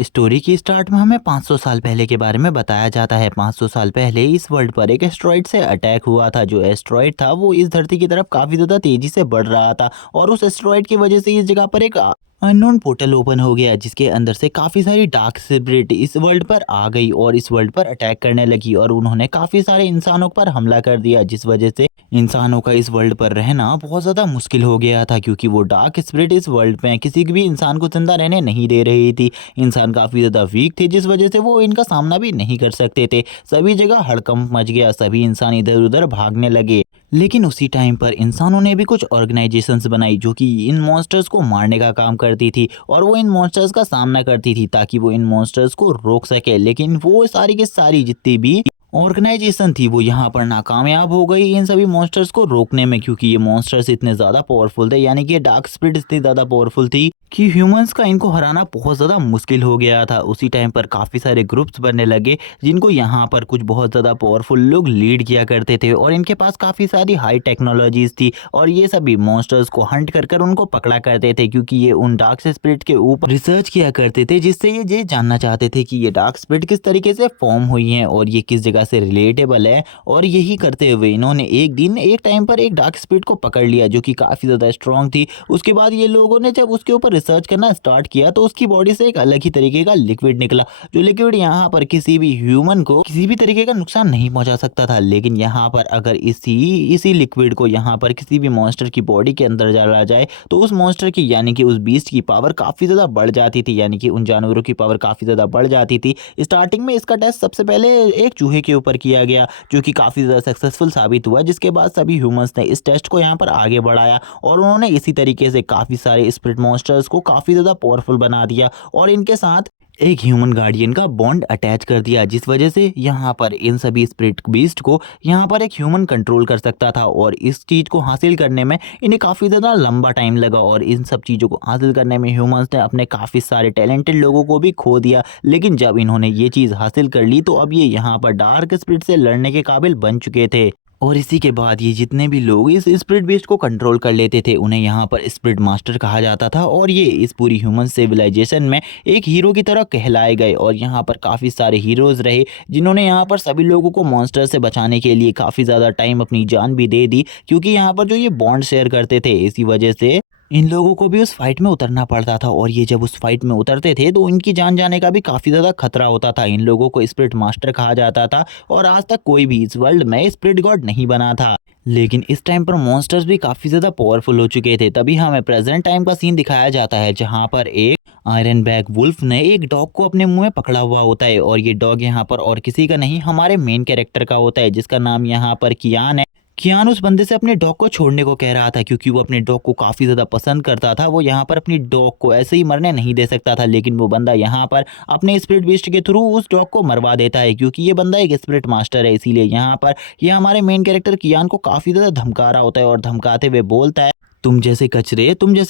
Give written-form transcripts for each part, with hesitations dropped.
Story की start में हमें 500 साल पहले के बारे में बताया जाता है। 500 साल पहले इस वर्ल्ड पर एक एस्ट्रॉइड से अटैक हुआ था। जो एस्ट्रॉइड था वो इस धरती की तरफ काफी ज्यादा तेजी से बढ़ रहा था और उस एस्ट्रॉइड की वजह से इस जगह पर एक अननोन पोर्टल ओपन हो गया, जिसके अंदर से काफी सारी डार्क स्पिरिट इस वर्ल्ड पर आ गई और इस वर्ल्ड पर अटैक करने लगी और उन्होंने काफी सारे इंसानों पर हमला कर दिया, जिस वजह से इंसानों का इस वर्ल्ड पर रहना बहुत ज्यादा मुश्किल हो गया था, क्योंकि वो डार्क स्पिरिट इस वर्ल्ड में किसी भी इंसान को जिंदा रहने नहीं दे रही थी। इंसान काफी ज्यादा वीक थे, जिस वजह से वो इनका सामना भी नहीं कर सकते थे। सभी जगह हड़कंप मच गया, सभी इंसान इधर उधर भागने लगे। लेकिन उसी टाइम पर इंसानों ने भी कुछ ऑर्गेनाइजेशंस बनाई जो कि इन मॉन्स्टर्स को मारने का काम करती थी और वो इन मॉन्स्टर्स का सामना करती थी ताकि वो इन मॉन्स्टर्स को रोक सके। लेकिन वो सारी की सारी जितनी भी ऑर्गेनाइजेशन थी वो यहाँ पर नाकामयाब हो गई इन सभी मॉन्स्टर्स को रोकने में, क्योंकि ये मॉन्स्टर्स इतने ज्यादा पावरफुल थे, यानी कि डार्क स्पिरिट इतनी ज्यादा पावरफुल थी कि ह्यूमंस का इनको हराना बहुत ज़्यादा मुश्किल हो गया था। उसी टाइम पर काफ़ी सारे ग्रुप्स बनने लगे, जिनको यहाँ पर कुछ बहुत ज़्यादा पावरफुल लोग लीड किया करते थे और इनके पास काफ़ी सारी हाई टेक्नोलॉजीज थी और ये सभी मॉन्स्टर्स को हंट कर कर उनको पकड़ा करते थे, क्योंकि ये उन डार्क स्पिरिट के ऊपर रिसर्च किया करते थे, जिससे ये जानना चाहते थे कि ये डार्क स्पिरिट किस तरीके से फॉर्म हुई हैं और ये किस जगह से रिलेटेबल है। और यही करते हुए इन्होंने एक टाइम पर एक डार्क स्पिरिट को पकड़ लिया जो कि काफ़ी ज़्यादा स्ट्रॉन्ग थी। उसके बाद ये लोगों ने जब उसके ऊपर रिसर्च करना स्टार्ट किया तो उसकी बॉडी से एक अलग ही तरीके का लिक्विड निकला, जो लिक्विड यहाँ पर किसी भी ह्यूमन को किसी भी तरीके का नुकसान नहीं पहुंचा सकता था। लेकिन यहाँ पर अगर इसी लिक्विड को यहाँ पर किसी भी मॉन्स्टर की बॉडी के अंदर डाला जाए तो उस मॉन्स्टर की यानी कि उस बीस्ट की पावर काफी ज्यादा बढ़ जाती थी, यानी कि उन जानवरों की पावर काफी ज्यादा बढ़ जाती थी। स्टार्टिंग में इसका टेस्ट सबसे पहले एक चूहे के ऊपर किया गया, जो कि काफी ज्यादा सक्सेसफुल साबित हुआ, जिसके बाद सभी ह्यूमंस ने इस टेस्ट को यहाँ पर आगे बढ़ाया और उन्होंने इसी तरीके से काफी सारे स्पिरिट मॉन्स्टर्स को काफी ज्यादा पावरफुल बना दिया और इनके साथ एक ह्यूमन गार्डियन का बॉन्ड अटैच कर दिया, जिस वजह से यहाँ पर इन सभी स्पिरिट बीस्ट को यहाँ पर एक ह्यूमन कंट्रोल कर सकता था। और इस चीज़ को हासिल करने में इन्हें काफ़ी ज़्यादा लंबा टाइम लगा और इन सब चीज़ों को हासिल करने में ह्यूमंस ने अपने काफ़ी सारे टैलेंटेड लोगों को भी खो दिया। लेकिन जब इन्होंने ये चीज़ हासिल कर ली तो अब ये यहाँ पर डार्क स्पिरिट से लड़ने के काबिल बन चुके थे। और इसी के बाद ये जितने भी लोग इस स्पिरिट बीस्ट को कंट्रोल कर लेते थे उन्हें यहाँ पर स्पिरिट मास्टर कहा जाता था और ये इस पूरी ह्यूमन सिविलाइजेशन में एक हीरो की तरह कहलाए गए। और यहाँ पर काफ़ी सारे हीरोज़ रहे जिन्होंने यहाँ पर सभी लोगों को मॉन्स्टर से बचाने के लिए काफ़ी ज़्यादा टाइम अपनी जान भी दे दी, क्योंकि यहाँ पर जो ये बॉन्ड शेयर करते थे इसी वजह से इन लोगों को भी उस फाइट में उतरना पड़ता था। और ये जब उस फाइट में उतरते थे तो इनकी जान जाने का भी काफ़ी ज़्यादा खतरा होता था। इन लोगों को स्पिरिट मास्टर कहा जाता था और आज तक कोई भी इस वर्ल्ड में स्पिरिट गॉड नहीं बना था। लेकिन इस टाइम पर मॉन्स्टर्स भी काफ़ी ज़्यादा पावरफुल हो चुके थे। तभी हमें प्रेजेंट टाइम का सीन दिखाया जाता है, जहाँ पर एक आयरन बैक वुल्फ ने एक डॉग को अपने मुंह में पकड़ा हुआ होता है और ये डॉग यहाँ पर और किसी का नहीं हमारे मेन कैरेक्टर का होता है, जिसका नाम यहाँ पर कियान है। कियान उस बंदे से अपने डॉग को छोड़ने को कह रहा था, क्योंकि वो अपने डॉग को काफ़ी ज़्यादा पसंद करता था। वो यहाँ पर अपनी डॉग को ऐसे ही मरने नहीं दे सकता था, लेकिन वो बंदा यहाँ पर अपने स्पिरिट बीस्ट के थ्रू उस डॉग को मरवा देता है, क्योंकि ये बंदा एक स्पिरिट मास्टर है। इसीलिए यहाँ पर ये हमारे मेन कैरेक्टर कियान को काफ़ी ज़्यादा धमका रहा होता है और धमकाते हुए बोलता है, तुम जैसे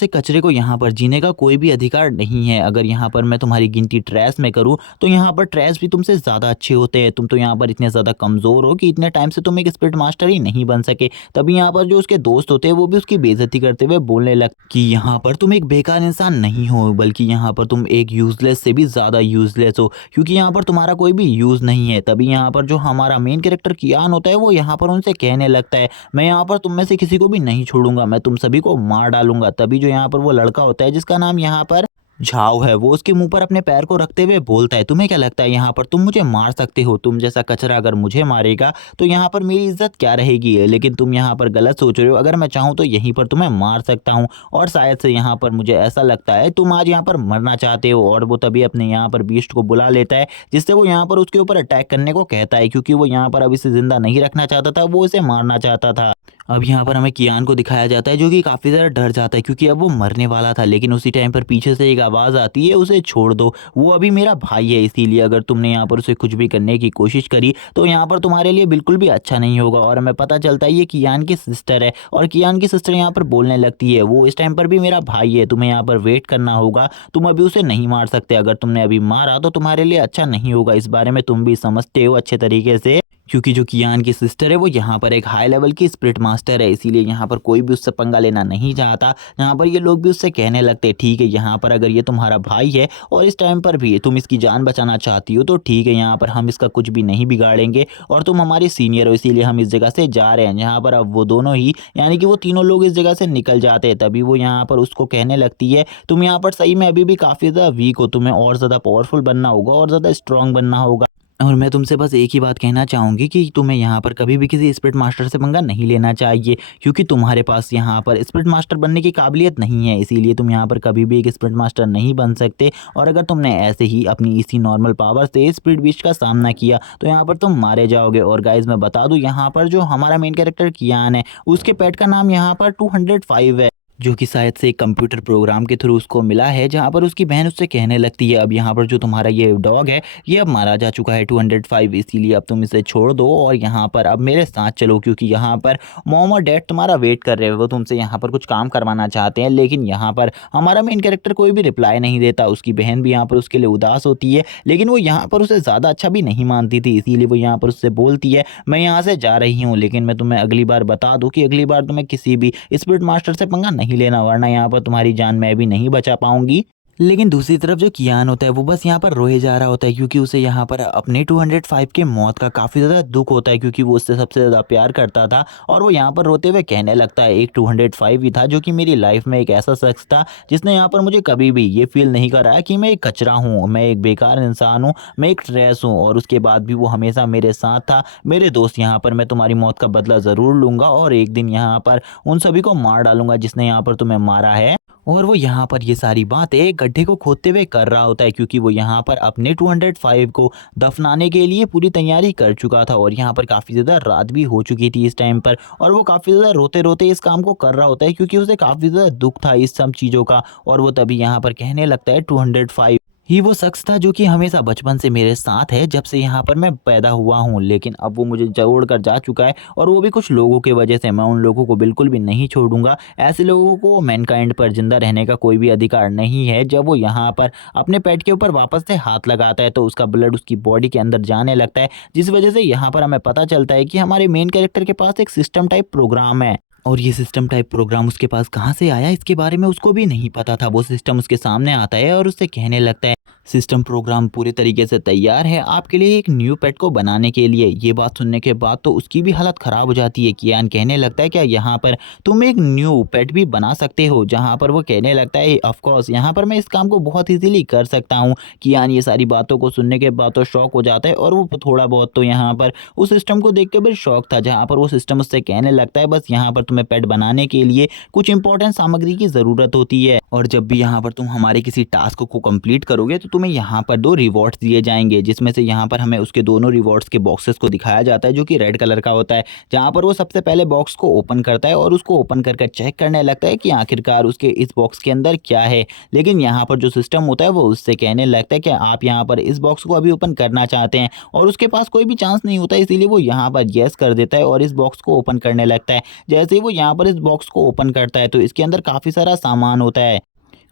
कचरे को यहाँ पर जीने का कोई भी अधिकार नहीं है। अगर यहाँ पर मैं तुम्हारी गिनती ट्रैश में करूँ तो यहाँ पर ट्रैश भी तुमसे ज़्यादा अच्छे होते हैं। तुम तो यहाँ पर इतने ज़्यादा कमज़ोर हो कि इतने टाइम से तुम एक स्पिरिट मास्टर ही नहीं बन सके। तभी यहाँ पर जो उसके दोस्त होते हैं वो भी उसकी बेइज्जती करते हुए बोलने लग कि यहाँ पर तुम एक बेकार इंसान नहीं हो, बल्कि यहाँ पर तुम एक यूजलेस से भी ज़्यादा यूजलेस हो, क्योंकि यहाँ पर तुम्हारा कोई भी यूज़ नहीं है। तभी यहाँ पर जो हमारा मेन कैरेक्टर कियान होता है वो यहाँ पर उनसे कहने लगता है, मैं यहाँ पर तुम में से किसी को भी नहीं छोड़ूंगा, मैं तुम सभी को मार डालूंगा। तभी जो यहाँ पर वो लड़का होता है जिसका नाम यहाँ पर झाव है, वो उसके मुंह पर अपने पैर को रखते हुए बोलता है, तुम्हें क्या लगता है यहाँ पर तुम मुझे मार सकते हो? तुम जैसा कचरा अगर मुझे मारेगा तो यहाँ पर मेरी इज्जत क्या रहेगी? लेकिन तुम यहाँ पर गलत सोच रहे हो। अगर मैं चाहूँ तो यहीं पर तुम्हें मार सकता हूँ और शायद से यहाँ पर मुझे ऐसा लगता है तुम आज यहाँ पर मरना चाहते हो। और वो तभी अपने यहाँ पर बीस्ट को बुला लेता है, जिससे वो यहाँ पर उसके ऊपर अटैक करने को कहता है, क्योंकि वो यहाँ पर अब इसे जिंदा नहीं रखना चाहता था, वो इसे मारना चाहता था। अब यहाँ पर हमें कियान को दिखाया जाता है जो कि काफ़ी ज़्यादा डर जाता है, क्योंकि अब वो मरने वाला था। लेकिन उसी टाइम पर पीछे से एक आवाज़ आती है, उसे छोड़ दो, वो अभी मेरा भाई है, इसीलिए अगर तुमने यहाँ पर उसे कुछ भी करने की कोशिश करी तो यहाँ पर तुम्हारे लिए बिल्कुल भी अच्छा नहीं होगा। और हमें पता चलता है ये कियान की सिस्टर है और कियान की सिस्टर यहाँ पर बोलने लगती है, वो इस टाइम पर भी मेरा भाई है, तुम्हें यहाँ पर वेट करना होगा, तुम अभी उसे नहीं मार सकते। अगर तुमने अभी मारा तो तुम्हारे लिए अच्छा नहीं होगा, इस बारे में तुम भी समझते हो अच्छे तरीके से। क्योंकि जो कियान की सिस्टर है वो यहाँ पर एक हाई लेवल की स्पिरिट मास्टर है, इसीलिए यहाँ पर कोई भी उससे पंगा लेना नहीं चाहता। यहाँ पर ये लोग भी उससे कहने लगते ठीक है, यहाँ पर अगर ये तुम्हारा भाई है और इस टाइम पर भी तुम इसकी जान बचाना चाहती हो तो ठीक है, यहाँ पर हम इसका कुछ भी नहीं बिगाड़ेंगे और तुम हमारे सीनियर हो इसीलिए हम इस जगह से जा रहे हैं। यहाँ पर अब वो दोनों ही यानी कि वो तीनों लोग इस जगह से निकल जाते हैं। तभी वो यहाँ पर उसको कहने लगती है तुम यहाँ पर सही में अभी भी काफ़ी ज़्यादा वीक हो, तुम्हें और ज़्यादा पावरफुल बनना होगा और ज़्यादा स्ट्रांग बनना होगा। और मैं तुमसे बस एक ही बात कहना चाहूँगी कि तुम्हें यहाँ पर कभी भी किसी स्पिरिट मास्टर से पंगा नहीं लेना चाहिए, क्योंकि तुम्हारे पास यहाँ पर स्पिरिट मास्टर बनने की काबिलियत नहीं है, इसीलिए तुम यहाँ पर कभी भी एक स्पिरिट मास्टर नहीं बन सकते। और अगर तुमने ऐसे ही अपनी इसी नॉर्मल पावर से स्पिरिट बीस्ट का सामना किया तो यहाँ पर तुम मारे जाओगे। और गाइज मैं बता दूँ, यहाँ पर जो हमारा मेन कैरेक्टर कियान है उसके पेट का नाम यहाँ पर 205 है, जो कि शायद से एक कंप्यूटर प्रोग्राम के थ्रू उसको मिला है, जहाँ पर उसकी बहन उससे कहने लगती है अब यहाँ पर जो तुम्हारा ये डॉग है ये अब मारा जा चुका है 205, इसीलिए अब तुम इसे छोड़ दो और यहाँ पर अब मेरे साथ चलो, क्योंकि यहाँ पर मॉम और डैड तुम्हारा वेट कर रहे हैं, वो तुमसे यहाँ पर कुछ काम करवाना चाहते हैं। लेकिन यहाँ पर हमारा मेन कैरेक्टर कोई भी रिप्लाई नहीं देता, उसकी बहन भी यहाँ पर उसके लिए उदास होती है, लेकिन वो यहाँ पर उसे ज़्यादा अच्छा भी नहीं मानती थी, इसीलिए वो यहाँ पर उससे बोलती है मैं यहाँ से जा रही हूँ, लेकिन मैं तुम्हें अगली बार बता दूँ कि अगली बार तुम्हें किसी भी स्पिरिट मास्टर से पंगा नहीं लेना, वरना यहाँ पर तुम्हारी जान मैं भी नहीं बचा पाऊंगी। लेकिन दूसरी तरफ जो कियान होता है वो बस यहाँ पर रोए जा रहा होता है, क्योंकि उसे यहाँ पर अपने 205 के मौत का काफ़ी ज़्यादा दुख होता है, क्योंकि वो उससे सबसे ज़्यादा प्यार करता था। और वो यहाँ पर रोते हुए कहने लगता है एक 205 ही था जो कि मेरी लाइफ में एक ऐसा शख्स था जिसने यहाँ पर मुझे कभी भी ये फील नहीं कराया कि मैं एक कचरा हूँ, मैं एक बेकार इंसान हूँ, मैं एक ट्रेस हूँ। और उसके बाद भी वो हमेशा मेरे साथ था। मेरे दोस्त, यहाँ पर मैं तुम्हारी मौत का बदला ज़रूर लूँगा और एक दिन यहाँ पर उन सभी को मार डालूंगा जिसने यहाँ पर तुम्हें मारा है। और वो यहाँ पर ये सारी बातें एक गड्ढे को खोदते हुए कर रहा होता है, क्योंकि वो यहाँ पर अपने 205 को दफनाने के लिए पूरी तैयारी कर चुका था। और यहाँ पर काफ़ी ज़्यादा रात भी हो चुकी थी इस टाइम पर, और वो काफ़ी ज़्यादा रोते रोते इस काम को कर रहा होता है, क्योंकि उसे काफ़ी ज़्यादा दुख था इस सब चीज़ों का। और वो तभी यहाँ पर कहने लगता है 205 ही वो शख्स था जो कि हमेशा बचपन से मेरे साथ है, जब से यहाँ पर मैं पैदा हुआ हूँ, लेकिन अब वो मुझे छोड़ कर जा चुका है और वो भी कुछ लोगों की वजह से। मैं उन लोगों को बिल्कुल भी नहीं छोड़ूंगा। ऐसे लोगों को मैनकाइंड पर जिंदा रहने का कोई भी अधिकार नहीं है। जब वो यहाँ पर अपने पेट के ऊपर वापस से हाथ लगाता है तो उसका ब्लड उसकी बॉडी के अंदर जाने लगता है, जिस वजह से यहाँ पर हमें पता चलता है कि हमारे मेन कैरेक्टर के पास एक सिस्टम टाइप प्रोग्राम है। और ये सिस्टम टाइप प्रोग्राम उसके पास कहाँ से आया इसके बारे में उसको भी नहीं पता था। वो सिस्टम उसके सामने आता है और उससे कहने लगता है सिस्टम प्रोग्राम पूरे तरीके से तैयार है आपके लिए एक न्यू पेट को बनाने के लिए। ये बात सुनने के बाद तो उसकी भी हालत ख़राब हो जाती है। कियान कहने लगता है क्या यहाँ पर तुम एक न्यू पेट भी बना सकते हो? जहाँ पर वो कहने लगता है ऑफ कोर्स यहाँ पर मैं इस काम को बहुत इजीली कर सकता हूँ। कियान ये सारी बातों को सुनने के बाद तो शौक हो जाता है और वो थोड़ा बहुत तो यहाँ पर उस सिस्टम को देख के भी शौक था, जहाँ पर वो सिस्टम उससे कहने लगता है बस यहाँ पर तुम्हें पेट बनाने के लिए कुछ इंपॉर्टेंट सामग्री की ज़रूरत होती है, और जब भी यहाँ पर तुम हमारे किसी टास्क को कंप्लीट करोगे तो तुम्हें यहाँ पर 2 रिवॉर्ड्स दिए जाएंगे, जिसमें से यहाँ पर हमें उसके दोनों रिवॉर्ड्स के बॉक्सेस को दिखाया जाता है जो कि रेड कलर का होता है। जहाँ पर वो सबसे पहले बॉक्स को ओपन करता है और उसको ओपन करके चेक करने लगता है कि आखिरकार उसके इस बॉक्स के अंदर क्या है। लेकिन यहाँ पर जो सिस्टम होता है वो उससे कहने लगता है कि आप यहाँ पर इस बॉक्स को अभी ओपन करना चाहते हैं, और उसके पास कोई भी चांस नहीं होता, इसीलिए वो यहाँ पर येस कर देता है और इस बॉक्स को ओपन करने लगता है। जैसे ही वो यहाँ पर इस बॉक्स को ओपन करता है तो इसके अंदर काफ़ी सारा सामान होता है,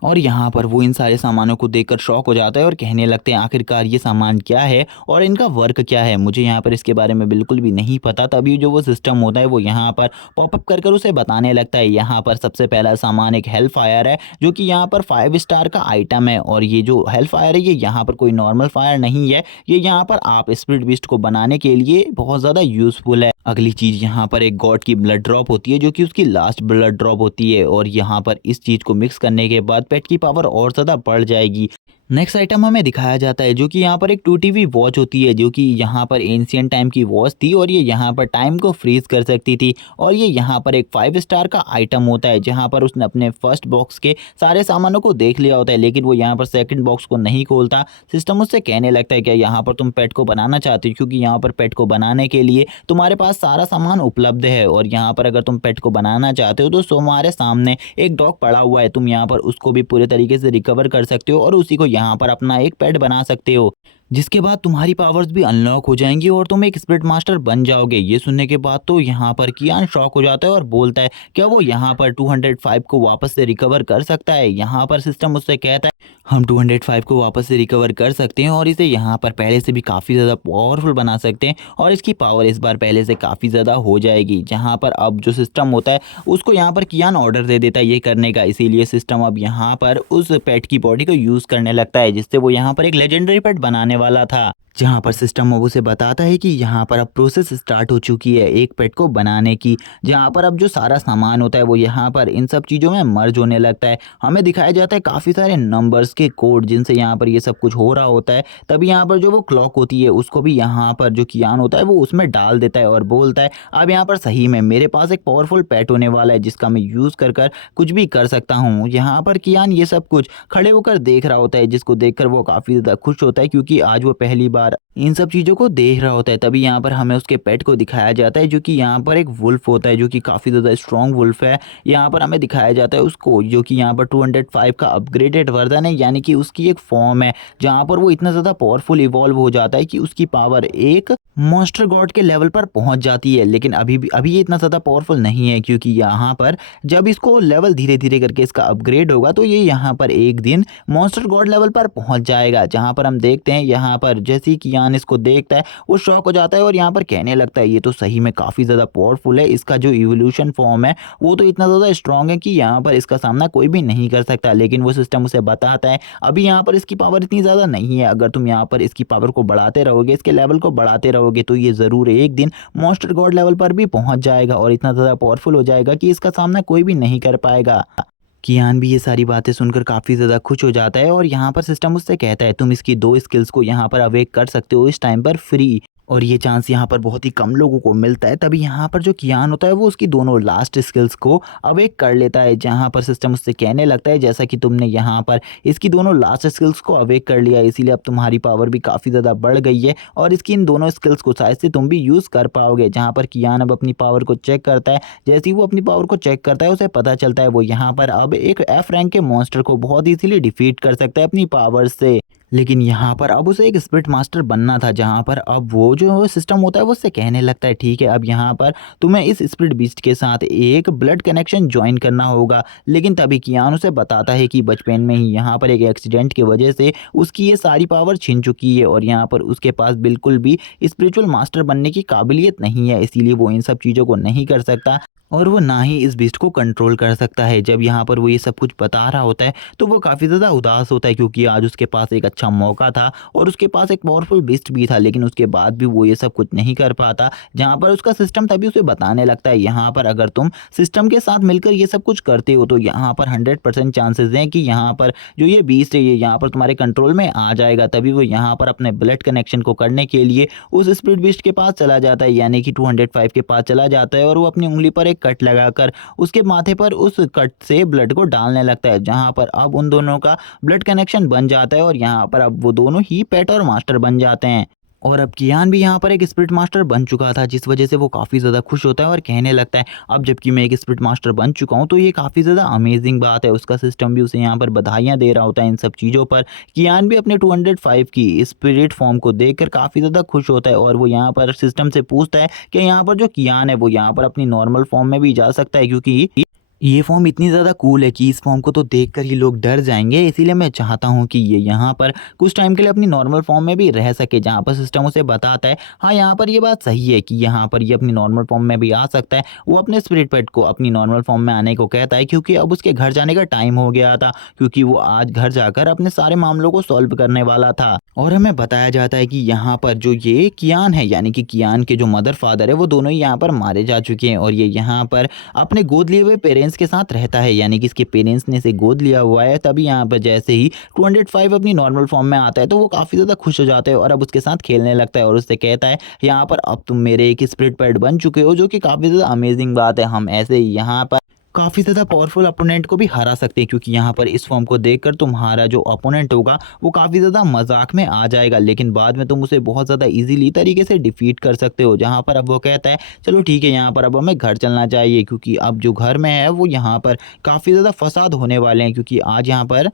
और यहाँ पर वो इन सारे सामानों को देखकर शॉक हो जाता है और कहने लगते हैं आखिरकार ये सामान क्या है और इनका वर्क क्या है, मुझे यहाँ पर इसके बारे में बिल्कुल भी नहीं पता। तभी जो वो सिस्टम होता है वो यहाँ पर पॉपअप कर कर उसे बताने लगता है। यहाँ पर सबसे पहला सामान एक हेल फायर है जो कि यहाँ पर 5 स्टार का आइटम है, और ये जो हेल फायर है ये यहाँ पर कोई नॉर्मल फायर नहीं है, ये यहाँ पर आप स्पिरिट बीस्ट को बनाने के लिए बहुत ज़्यादा यूज़फुल है। अगली चीज़ यहाँ पर एक गॉड की ब्लड ड्रॉप होती है जो कि उसकी लास्ट ब्लड ड्रॉप होती है, और यहाँ पर इस चीज़ को मिक्स करने के बाद पेट की पावर और ज़्यादा बढ़ जाएगी। नेक्स्ट आइटम हमें दिखाया जाता है जो कि यहाँ पर एक 2TV वॉच होती है, जो कि यहाँ पर एंशिएंट टाइम की वॉच थी और ये यहाँ पर टाइम को फ्रीज कर सकती थी। और ये यहाँ पर एक 5 स्टार का आइटम होता है, जहाँ पर उसने अपने फर्स्ट बॉक्स के सारे सामानों को देख लिया होता है, लेकिन वो यहाँ पर सेकंड बॉक्स को नहीं खोलता। सिस्टम उससे कहने लगता है कि यहाँ पर तुम पेट को बनाना चाहते हो, क्योंकि यहाँ पर पेट को बनाने के लिए तुम्हारे पास सारा सामान उपलब्ध है, और यहाँ पर अगर तुम पेट को बनाना चाहते हो तो तुम्हारे सामने एक डॉग पड़ा हुआ है, तुम यहाँ पर उसको भी पूरे तरीके से रिकवर कर सकते हो और उसी को यहाँ पर अपना एक पेट बना सकते हो। जिसके बाद तुम्हारी पावर्स भी अनलॉक हो जाएंगी और तुम एक स्पिरिट मास्टर बन जाओगे। ये सुनने के बाद तो यहाँ पर कियान शॉक हो जाता है और बोलता है क्या वो यहाँ पर 205 को वापस से रिकवर कर सकता है। यहाँ पर सिस्टम उससे कहता है हम 205 को वापस से रिकवर कर सकते हैं और इसे यहाँ पर पहले से भी काफ़ी ज़्यादा पावरफुल बना सकते हैं और इसकी पावर इस बार पहले से काफ़ी ज़्यादा हो जाएगी। जहाँ पर अब जो सिस्टम होता है उसको यहाँ पर कियान ऑर्डर दे देता है ये करने का, इसीलिए सिस्टम अब यहाँ पर उस पेट की बॉडी को यूज़ करने लगता है जिससे वो यहाँ पर एक लेजेंडरी पेट बनाने वाला था। जहाँ पर सिस्टम अब उसे बताता है कि यहाँ पर अब प्रोसेस स्टार्ट हो चुकी है एक पेट को बनाने की, जहाँ पर अब जो सारा सामान होता है वो यहाँ पर इन सब चीज़ों में मर्ज होने लगता है। हमें दिखाया जाता है काफ़ी सारे नंबर्स के कोड जिनसे यहाँ पर ये सब कुछ हो रहा होता है। तभी यहाँ पर जो वो क्लॉक होती है उसको भी यहाँ पर जो कियान होता है वो उसमें डाल देता है और बोलता है अब यहाँ पर सही में मेरे पास एक पावरफुल पेट होने वाला है जिसका मैं यूज़ कर कर कुछ भी कर सकता हूँ। यहाँ पर कियान ये सब कुछ खड़े होकर देख रहा होता है जिसको देखकर वो काफ़ी ज़्यादा खुश होता है क्योंकि आज वो पहली बार इन सब चीज़ों को देख रहा होता है। तभी यहाँ पर हमें उसके पेट को दिखाया जाता है जो कि यहाँ पर एक वुल्फ होता है जो कि काफ़ी ज़्यादा स्ट्रॉन्ग वुल्फ है। यहाँ पर हमें दिखाया जाता है उसको जो कि यहाँ पर 205 का अपग्रेडेड वर्जन है, यानी कि उसकी एक फॉर्म है जहाँ पर वो इतना ज़्यादा पावरफुल इवॉल्व हो जाता है कि उसकी पावर एक मॉन्स्टर गॉड के लेवल पर पहुंच जाती है। लेकिन अभी ये इतना ज़्यादा पावरफुल नहीं है क्योंकि यहाँ पर जब इसको लेवल धीरे धीरे करके इसका अपग्रेड होगा तो ये यहाँ पर एक दिन मॉन्स्टर गॉड लेवल पर पहुंच जाएगा। जहाँ पर हम देखते हैं यहाँ पर जैसे ही कियान इसको देखता है वो शॉक हो जाता है और यहाँ पर कहने लगता है ये तो सही में काफ़ी ज़्यादा पावरफुल है, इसका जो इवोल्यूशन फॉर्म है वो तो इतना ज़्यादा स्ट्रॉन्ग है कि यहाँ पर इसका सामना कोई भी नहीं कर सकता। लेकिन वो सिस्टम उसे बताता है अभी यहाँ पर इसकी पावर इतनी ज़्यादा नहीं है, अगर तुम यहाँ पर इसकी पावर को बढ़ाते रहोगे, इसके लेवल को बढ़ाते रहोगे तो ये ज़रूर एक दिन मॉन्स्टर गॉड लेवल पर भी पहुंच जाएगा और इतना ज़्यादा पावरफुल हो जाएगा कि इसका सामना कोई भी नहीं कर पाएगा। कियान भी ये सारी बातें सुनकर काफ़ी ज़्यादा खुश हो जाता है और यहाँ पर सिस्टम उससे कहता है तुम इसकी 2 स्किल्स को यहाँ पर अवेक कर सकते हो इस टाइम पर फ्री, और ये चांस यहाँ पर बहुत ही कम लोगों को मिलता है। तभी यहाँ पर जो कियान होता है वो उसकी दोनों लास्ट स्किल्स को अवेक कर लेता है, जहाँ पर सिस्टम उससे कहने लगता है जैसा कि तुमने यहाँ पर इसकी दोनों लास्ट स्किल्स को अवेक कर लिया इसीलिए अब तुम्हारी पावर भी काफ़ी ज़्यादा बढ़ गई है और इसकी इन दोनों स्किल्स को शायद से तुम भी यूज़ कर पाओगे। जहाँ पर कियान अब अपनी पावर को चेक करता है, जैसे ही वो अपनी पावर को चेक करता है उसे पता चलता है वो यहाँ पर अब एक एफ रैंक के मॉन्स्टर को बहुत ईजिली डिफीट कर सकता है अपनी पावर से। लेकिन यहाँ पर अब उसे एक स्पिरिट मास्टर बनना था, जहाँ पर अब वो जो सिस्टम होता है वो उससे कहने लगता है ठीक है अब यहाँ पर तुम्हें इस स्पिरिट बीस्ट के साथ एक ब्लड कनेक्शन ज्वाइन करना होगा। लेकिन तभी कियान उसे बताता है कि बचपन में ही यहाँ पर एक एक्सीडेंट की वजह से उसकी ये सारी पावर छिन चुकी है और यहाँ पर उसके पास बिल्कुल भी स्पिरिचुअल मास्टर बनने की काबिलियत नहीं है, इसीलिए वो इन सब चीज़ों को नहीं कर सकता और वो ना ही इस बीस्ट को कंट्रोल कर सकता है। जब यहाँ पर वो ये सब कुछ बता रहा होता है तो वो काफ़ी ज़्यादा उदास होता है क्योंकि आज उसके पास एक अच्छा मौका था और उसके पास एक पावरफुल बीस्ट भी था, लेकिन उसके बाद भी वो ये सब कुछ नहीं कर पाता। जहाँ पर उसका सिस्टम तभी उसे बताने लगता है यहाँ पर अगर तुम सिस्टम के साथ मिलकर ये सब कुछ करते हो तो यहाँ पर 100% चांसेस हैं कि यहाँ पर जो ये बीस्ट है ये यहाँ पर तुम्हारे कंट्रोल में आ जाएगा। तभी वो यहाँ पर अपने ब्लड कनेक्शन को करने के लिए उस स्पिरिट बीस्ट के पास चला जाता है, यानी कि 205 के पास चला जाता है और वो अपनी उंगली पर एक कट लगाकर उसके माथे पर उस कट से ब्लड को डालने लगता है, जहां पर अब उन दोनों का ब्लड कनेक्शन बन जाता है और यहां पर अब वो दोनों ही पेट और मास्टर बन जाते हैं। और अब कियान भी यहाँ पर एक स्पिरिट मास्टर बन चुका था जिस वजह से वो काफ़ी ज़्यादा खुश होता है और कहने लगता है अब जबकि मैं एक स्पिरिट मास्टर बन चुका हूँ तो ये काफ़ी ज़्यादा अमेजिंग बात है। उसका सिस्टम भी उसे यहाँ पर बधाइयाँ दे रहा होता है इन सब चीज़ों पर। कियान भी अपने 205 की स्पिरिट फॉर्म को देखकर काफ़ी ज़्यादा खुश होता है और वो यहाँ पर सिस्टम से पूछता है कि यहाँ पर जो कियान है वो यहाँ पर अपनी नॉर्मल फॉर्म में भी जा सकता है, क्योंकि ये फॉर्म इतनी ज़्यादा कूल है कि इस फॉर्म को तो देखकर ही लोग डर जाएंगे। इसीलिए मैं चाहता हूँ कि ये यहाँ पर कुछ टाइम के लिए अपनी नॉर्मल फॉर्म में भी रह सके। जहाँ पर सिस्टम उसे बताता है हाँ यहाँ पर ये बात सही है कि यहाँ पर ये अपनी नॉर्मल फॉर्म में भी आ सकता है। वो अपने स्पिरिट पेट को अपनी नॉर्मल फॉर्म में आने को कहता है क्योंकि अब उसके घर जाने का टाइम हो गया था, क्योंकि वो आज घर जाकर अपने सारे मामलों को सॉल्व करने वाला था। और हमें बताया जाता है कि यहाँ पर जो ये कियान है यानी कि कियान के जो मदर फादर है वो दोनों ही यहाँ पर मारे जा चुके हैं और ये यहाँ पर अपने गोद लिए हुए पेरेंट्स के साथ रहता है, यानी कि इसके पेरेंट्स ने इसे गोद लिया हुआ है। तभी यहाँ पर जैसे ही 205 अपनी नॉर्मल फॉर्म में आता है तो वो काफ़ी ज़्यादा खुश हो जाता है और अब उसके साथ खेलने लगता है और उससे कहता है यहाँ पर अब तुम मेरे एक स्पिरिट पेट बन चुके हो, जो कि काफ़ी ज़्यादा अमेजिंग बात है। हम ऐसे ही यहाँ पर काफ़ी ज़्यादा पावरफुल अपोनेंट को भी हरा सकते हैं, क्योंकि यहाँ पर इस फॉर्म को देखकर तुम्हारा जो अपोनेंट होगा वो काफ़ी ज़्यादा मजाक में आ जाएगा, लेकिन बाद में तुम उसे बहुत ज़्यादा इजीली तरीके से डिफीट कर सकते हो। जहाँ पर अब वो कहता है चलो ठीक है यहाँ पर अब हमें घर चलना चाहिए, क्योंकि अब जो घर में है वो यहाँ पर काफ़ी ज़्यादा फसाद होने वाले हैं, क्योंकि आज यहाँ पर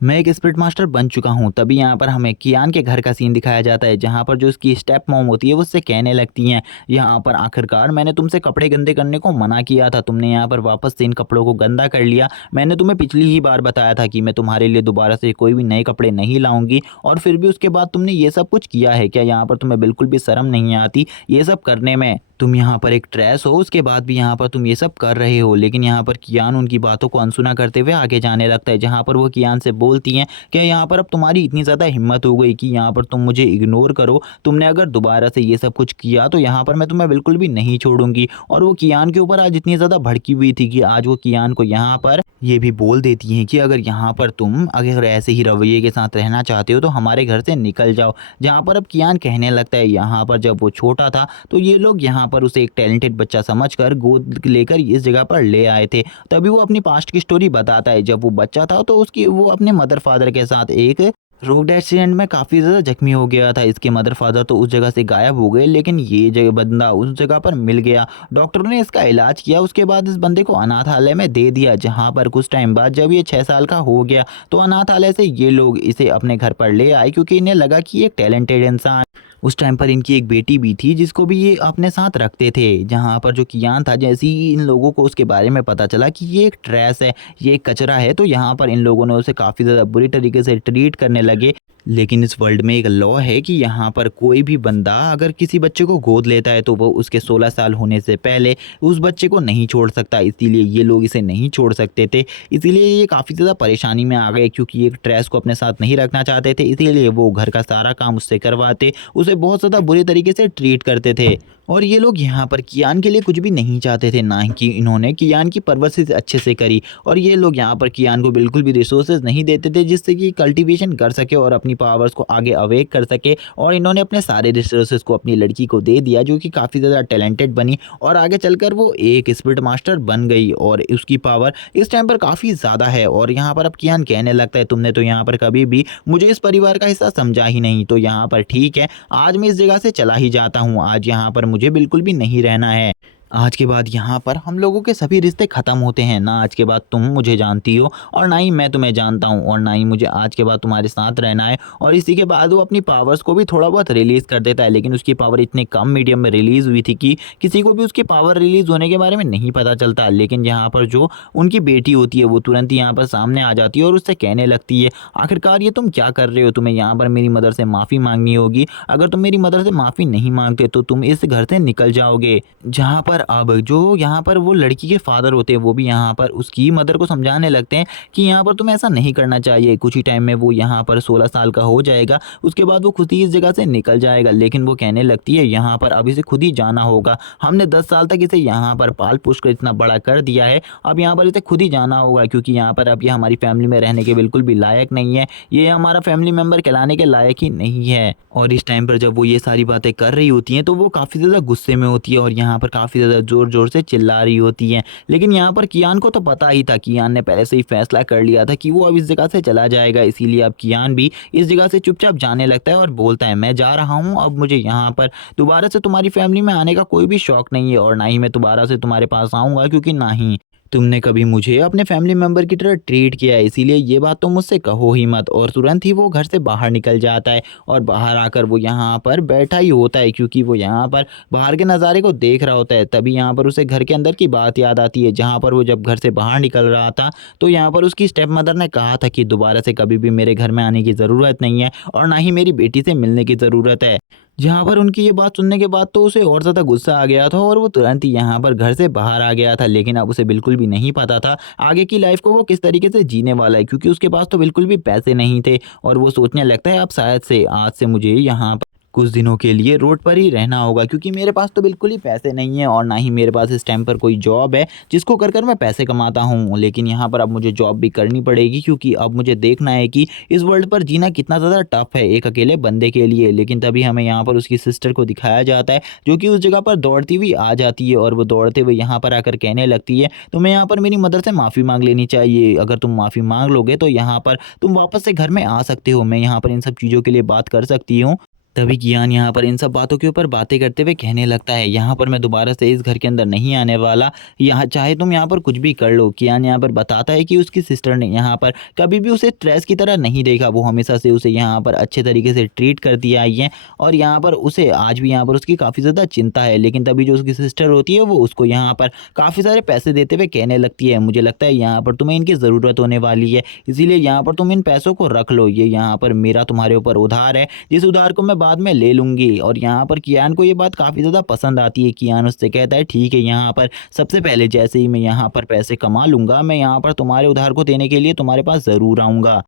मैं एक स्पिरिट मास्टर बन चुका हूँ। तभी यहाँ पर हमें कियान के घर का सीन दिखाया जाता है, जहाँ पर जो उसकी स्टेप मॉम होती है वो उससे कहने लगती हैं, यहाँ पर आखिरकार मैंने तुमसे कपड़े गंदे करने को मना किया था, तुमने यहाँ पर वापस से इन कपड़ों को गंदा कर लिया। मैंने तुम्हें पिछली ही बार बताया था कि मैं तुम्हारे लिए दोबारा से कोई भी नए कपड़े नहीं लाऊंगी, और फिर भी उसके बाद तुमने ये सब कुछ किया है। क्या यहाँ पर तुम्हें बिल्कुल भी शर्म नहीं आती ये सब करने में? तुम यहाँ पर एक ट्रेस हो, उसके बाद भी यहाँ पर तुम ये सब कर रहे हो। लेकिन यहाँ पर कियान उनकी बातों को अनसुना करते हुए आगे जाने लगता है, जहाँ पर वो कियान से बोलती हैं कि यहाँ पर अब तुम्हारी इतनी ज़्यादा हिम्मत हो गई कि यहाँ पर तुम मुझे इग्नोर करो, तुमने अगर दोबारा से ये सब कुछ किया तो यहाँ पर मैं तुम्हें बिल्कुल भी नहीं छोड़ूंगी। और वो कियान के ऊपर आज इतनी ज़्यादा भड़की हुई थी कि आज वो कियान को यहाँ पर ये भी बोल देती हैं कि अगर यहाँ पर तुम अगर ऐसे ही रवैये के साथ रहना चाहते हो तो हमारे घर से निकल जाओ। जहाँ पर अब कियान कहने लगता है, यहाँ पर जब वो छोटा था तो ये लोग यहाँ पर उसे एक टैलेंटेड बच्चा समझकर गोद लेकर इस जगह पर ले आए थे। तभी वो अपनी पास्ट की स्टोरी बताता है, जब वो बच्चा था तो उसकी वो अपने मदर फादर के साथ एक रोड एक्सीडेंट में काफ़ी ज़्यादा जख्मी हो गया था। इसके मदर फादर तो उस जगह से गायब हो गए, लेकिन ये जगह बंदा उस जगह पर मिल गया। डॉक्टरों ने इसका इलाज किया, उसके बाद इस बंदे को अनाथालय में दे दिया, जहाँ पर कुछ टाइम बाद जब ये 6 साल का हो गया तो अनाथालय से ये लोग इसे अपने घर पर ले आए, क्योंकि इन्हें लगा कि एक टैलेंटेड इंसान। उस टाइम पर इनकी एक बेटी भी थी जिसको भी ये अपने साथ रखते थे। जहाँ पर जो कियान था, जैसे ही इन लोगों को उसके बारे में पता चला कि ये एक ट्रैश है, ये एक कचरा है, तो यहाँ पर इन लोगों ने उसे काफ़ी ज़्यादा बुरी तरीके से ट्रीट करने लगे। लेकिन इस वर्ल्ड में एक लॉ है कि यहाँ पर कोई भी बंदा अगर किसी बच्चे को गोद लेता है तो वो उसके 16 साल होने से पहले उस बच्चे को नहीं छोड़ सकता। इसीलिए ये लोग इसे नहीं छोड़ सकते थे। इसीलिए ये काफ़ी ज़्यादा परेशानी में आ गए, क्योंकि ये ट्रैश को अपने साथ नहीं रखना चाहते थे। इसीलिए वो घर का सारा काम उससे करवाते, उसे बहुत ज़्यादा बुरे तरीके से ट्रीट करते थे। और ये लोग यहाँ पर कियान के लिए कुछ भी नहीं चाहते थे, ना कि इन्होंने कियान की परवरिश अच्छे से करी। और ये लोग यहाँ पर कियान को बिल्कुल भी रिसोर्सेज नहीं देते थे जिससे कि कल्टीवेशन कर सके और अपनी पावर्स को आगे अवेक कर सके। और इन्होंने अपने सारे रिसोर्सेज को अपनी लड़की को दे दिया, जो कि काफ़ी ज़्यादा टैलेंटेड बनी और आगे चलकर वो एक स्पिरिट मास्टर बन गई। और उसकी पावर इस टाइम पर काफ़ी ज़्यादा है। और यहाँ पर अब कियान कहने लगता है, तुमने तो यहाँ पर कभी भी मुझे इस परिवार का हिस्सा समझा ही नहीं, तो यहाँ पर ठीक है, आज मैं इस जगह से चला ही जाता हूँ। आज यहाँ पर मुझे बिल्कुल भी नहीं रहना है। आज के बाद यहाँ पर हम लोगों के सभी रिश्ते ख़त्म होते हैं। ना आज के बाद तुम मुझे जानती हो और ना ही मैं तुम्हें जानता हूँ, और ना ही मुझे आज के बाद तुम्हारे साथ रहना है। और इसी के बाद वो अपनी पावर्स को भी थोड़ा बहुत रिलीज़ कर देता है, लेकिन उसकी पावर इतनी कम मीडियम में रिलीज़ हुई थी कि किसी को भी उसकी पावर रिलीज़ होने के बारे में नहीं पता चलता। लेकिन यहाँ पर जो उनकी बेटी होती है वो तुरंत ही यहाँ पर सामने आ जाती है और उससे कहने लगती है, आखिरकार ये तुम क्या कर रहे हो? तुम्हें यहाँ पर मेरी मदर से माफ़ी मांगनी होगी। अगर तुम मेरी मदर से माफ़ी नहीं मांगते तो तुम इस घर से निकल जाओगे। जहाँ पर अब जो यहाँ पर वो लड़की के फादर होते हैं वो भी यहाँ पर उसकी मदर को समझाने लगते हैं कि यहाँ पर तुम्हें ऐसा नहीं करना चाहिए। कुछ ही टाइम में वो यहाँ पर 16 साल का हो जाएगा, उसके बाद वो खुद ही इस जगह से निकल जाएगा। लेकिन वो कहने लगती है, यहाँ पर अब इसे खुद ही जाना होगा। हमने 10 साल तक इसे यहाँ पर पाल पोस कर इतना बड़ा कर दिया है, अब यहाँ पर इसे खुद ही जाना होगा, क्योंकि यहाँ पर अब ये हमारी फैमिली में रहने के बिल्कुल भी लायक नहीं है। ये हमारा फैमिली मेम्बर कहलाने के लायक ही नहीं है। और इस टाइम पर जब वो ये सारी बातें कर रही होती हैं तो वो काफ़ी ज़्यादा गुस्से में होती है और यहाँ पर काफ़ी ज़्यादा ज़ोर ज़ोर से चिल्ला रही होती हैं। लेकिन यहाँ पर कियान को तो पता ही था, कियान ने पहले से ही फैसला कर लिया था कि वो अब इस जगह से चला जाएगा। इसीलिए अब कियान भी इस जगह से चुपचाप जाने लगता है और बोलता है, मैं जा रहा हूँ, अब मुझे यहाँ पर दोबारा से तुम्हारी फैमिली में आने का कोई भी शौक नहीं है, और ना ही मैं दोबारा से तुम्हारे पास आऊँगा, क्योंकि ना ही तुमने कभी मुझे अपने फैमिली मेंबर की तरह ट्रीट किया है। इसीलिए ये बात तो मुझसे कहो ही मत। और तुरंत ही वो घर से बाहर निकल जाता है और बाहर आकर वो यहाँ पर बैठा ही होता है, क्योंकि वो यहाँ पर बाहर के नज़ारे को देख रहा होता है। तभी यहाँ पर उसे घर के अंदर की बात याद आती है, जहाँ पर वो जब घर से बाहर निकल रहा था तो यहाँ पर उसकी स्टेप मदर ने कहा था कि दोबारा से कभी भी मेरे घर में आने की ज़रूरत नहीं है और ना ही मेरी बेटी से मिलने की ज़रूरत है। जहाँ पर उनकी ये बात सुनने के बाद तो उसे और ज़्यादा गुस्सा आ गया था और वो तुरंत ही यहाँ पर घर से बाहर आ गया था। लेकिन अब उसे बिल्कुल भी नहीं पता था आगे की लाइफ को वो किस तरीके से जीने वाला है, क्योंकि उसके पास तो बिल्कुल भी पैसे नहीं थे। और वो सोचने लगता है, अब शायद से आज से मुझे यहाँ पर कुछ दिनों के लिए रोड पर ही रहना होगा, क्योंकि मेरे पास तो बिल्कुल ही पैसे नहीं है और ना ही मेरे पास इस टाइम पर कोई जॉब है जिसको कर कर मैं पैसे कमाता हूँ। लेकिन यहाँ पर अब मुझे जॉब भी करनी पड़ेगी, क्योंकि अब मुझे देखना है कि इस वर्ल्ड पर जीना कितना ज़्यादा टफ है एक अकेले बंदे के लिए। लेकिन तभी हमें यहाँ पर उसकी सिस्टर को दिखाया जाता है, जो कि उस जगह पर दौड़ती हुई आ जाती है और वो दौड़ते हुए यहाँ पर आकर कहने लगती है, तुम्हें यहाँ पर मेरी मदर से माफ़ी मांग लेनी चाहिए। अगर तुम माफ़ी मांग लोगे तो यहाँ पर तुम वापस से घर में आ सकते हो, मैं यहाँ पर इन सब चीज़ों के लिए बात कर सकती हूँ। तभी कियान यहाँ पर इन सब बातों के ऊपर बातें करते हुए कहने लगता है, यहाँ पर मैं दोबारा से इस घर के अंदर नहीं आने वाला, यहाँ चाहे तुम यहाँ पर कुछ भी कर लो। कियान यहाँ पर बताता है कि उसकी सिस्टर ने यहाँ पर कभी भी उसे स्ट्रेस की तरह नहीं देखा, वो हमेशा से उसे यहाँ पर अच्छे तरीके से ट्रीट करती आई है और यहाँ पर उसे आज भी यहाँ पर उसकी काफ़ी ज़्यादा चिंता है। लेकिन तभी जो उसकी सिस्टर होती है वो उसको यहाँ पर काफ़ी सारे पैसे देते हुए कहने लगती है, मुझे लगता है यहाँ पर तुम्हें इनकी ज़रूरत होने वाली है, इसीलिए यहाँ पर तुम इन पैसों को रख लो, ये यहाँ पर मेरा तुम्हारे ऊपर उधार है, जिस उधार को मैं बाद में ले लूँगी। और यहाँ पर कियान को ये बात काफ़ी ज़्यादा पसंद आती है। कियान उससे कहता है, ठीक है, यहाँ पर सबसे पहले जैसे ही मैं यहाँ पर पैसे कमा लूँगा, मैं यहाँ पर तुम्हारे उधार को देने के लिए तुम्हारे पास ज़रूर आऊँगा।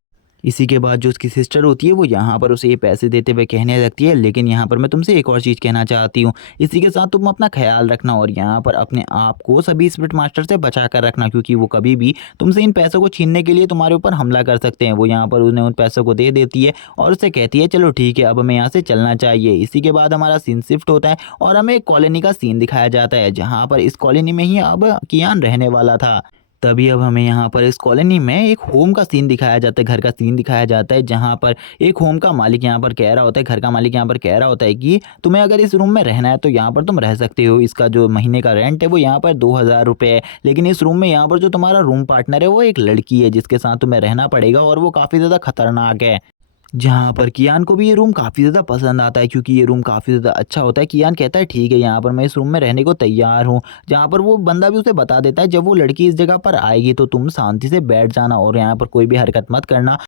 इसी के बाद जो उसकी सिस्टर होती है वो यहाँ पर उसे ये पैसे देते हुए कहने लगती है, लेकिन यहाँ पर मैं तुमसे एक और चीज़ कहना चाहती हूँ, इसी के साथ तुम अपना ख्याल रखना और यहाँ पर अपने आप को सभी स्पिरिट मास्टर से बचा कर रखना, क्योंकि वो कभी भी तुमसे इन पैसों को छीनने के लिए तुम्हारे ऊपर हमला कर सकते हैं। वो यहाँ पर उन्हें उन पैसों को दे देती है और उससे कहती है, चलो ठीक है, अब हमें यहाँ से चलना चाहिए। इसी के बाद हमारा सीन शिफ्ट होता है और हमें एक कॉलोनी का सीन दिखाया जाता है, जहाँ पर इस कॉलोनी में ही अब कियान रहने वाला था। तभी अब हमें यहाँ पर इस कॉलोनी में एक होम का सीन दिखाया जाता है, घर का सीन दिखाया जाता है, जहाँ पर एक होम का मालिक यहाँ पर कह रहा होता है, घर का मालिक यहाँ पर कह रहा होता है कि तुम्हें अगर इस रूम में रहना है तो यहाँ पर तुम रह सकते हो। इसका जो महीने का रेंट है वो यहाँ पर 2000 रुपये है, लेकिन इस रूम में यहाँ पर जो तुम्हारा रूम पार्टनर है वो एक लड़की है जिसके साथ तुम्हें रहना पड़ेगा और वो काफ़ी ज़्यादा खतरनाक है। जहाँ पर कियान को भी ये रूम काफ़ी ज़्यादा पसंद आता है, क्योंकि ये रूम काफ़ी ज़्यादा अच्छा होता है। कियान कहता है, ठीक है, यहाँ पर मैं इस रूम में रहने को तैयार हूँ। जहाँ पर वो बंदा भी उसे बता देता है, जब वो लड़की इस जगह पर आएगी तो तुम शांति से बैठ जाना और यहाँ पर कोई भी हरकत मत करना,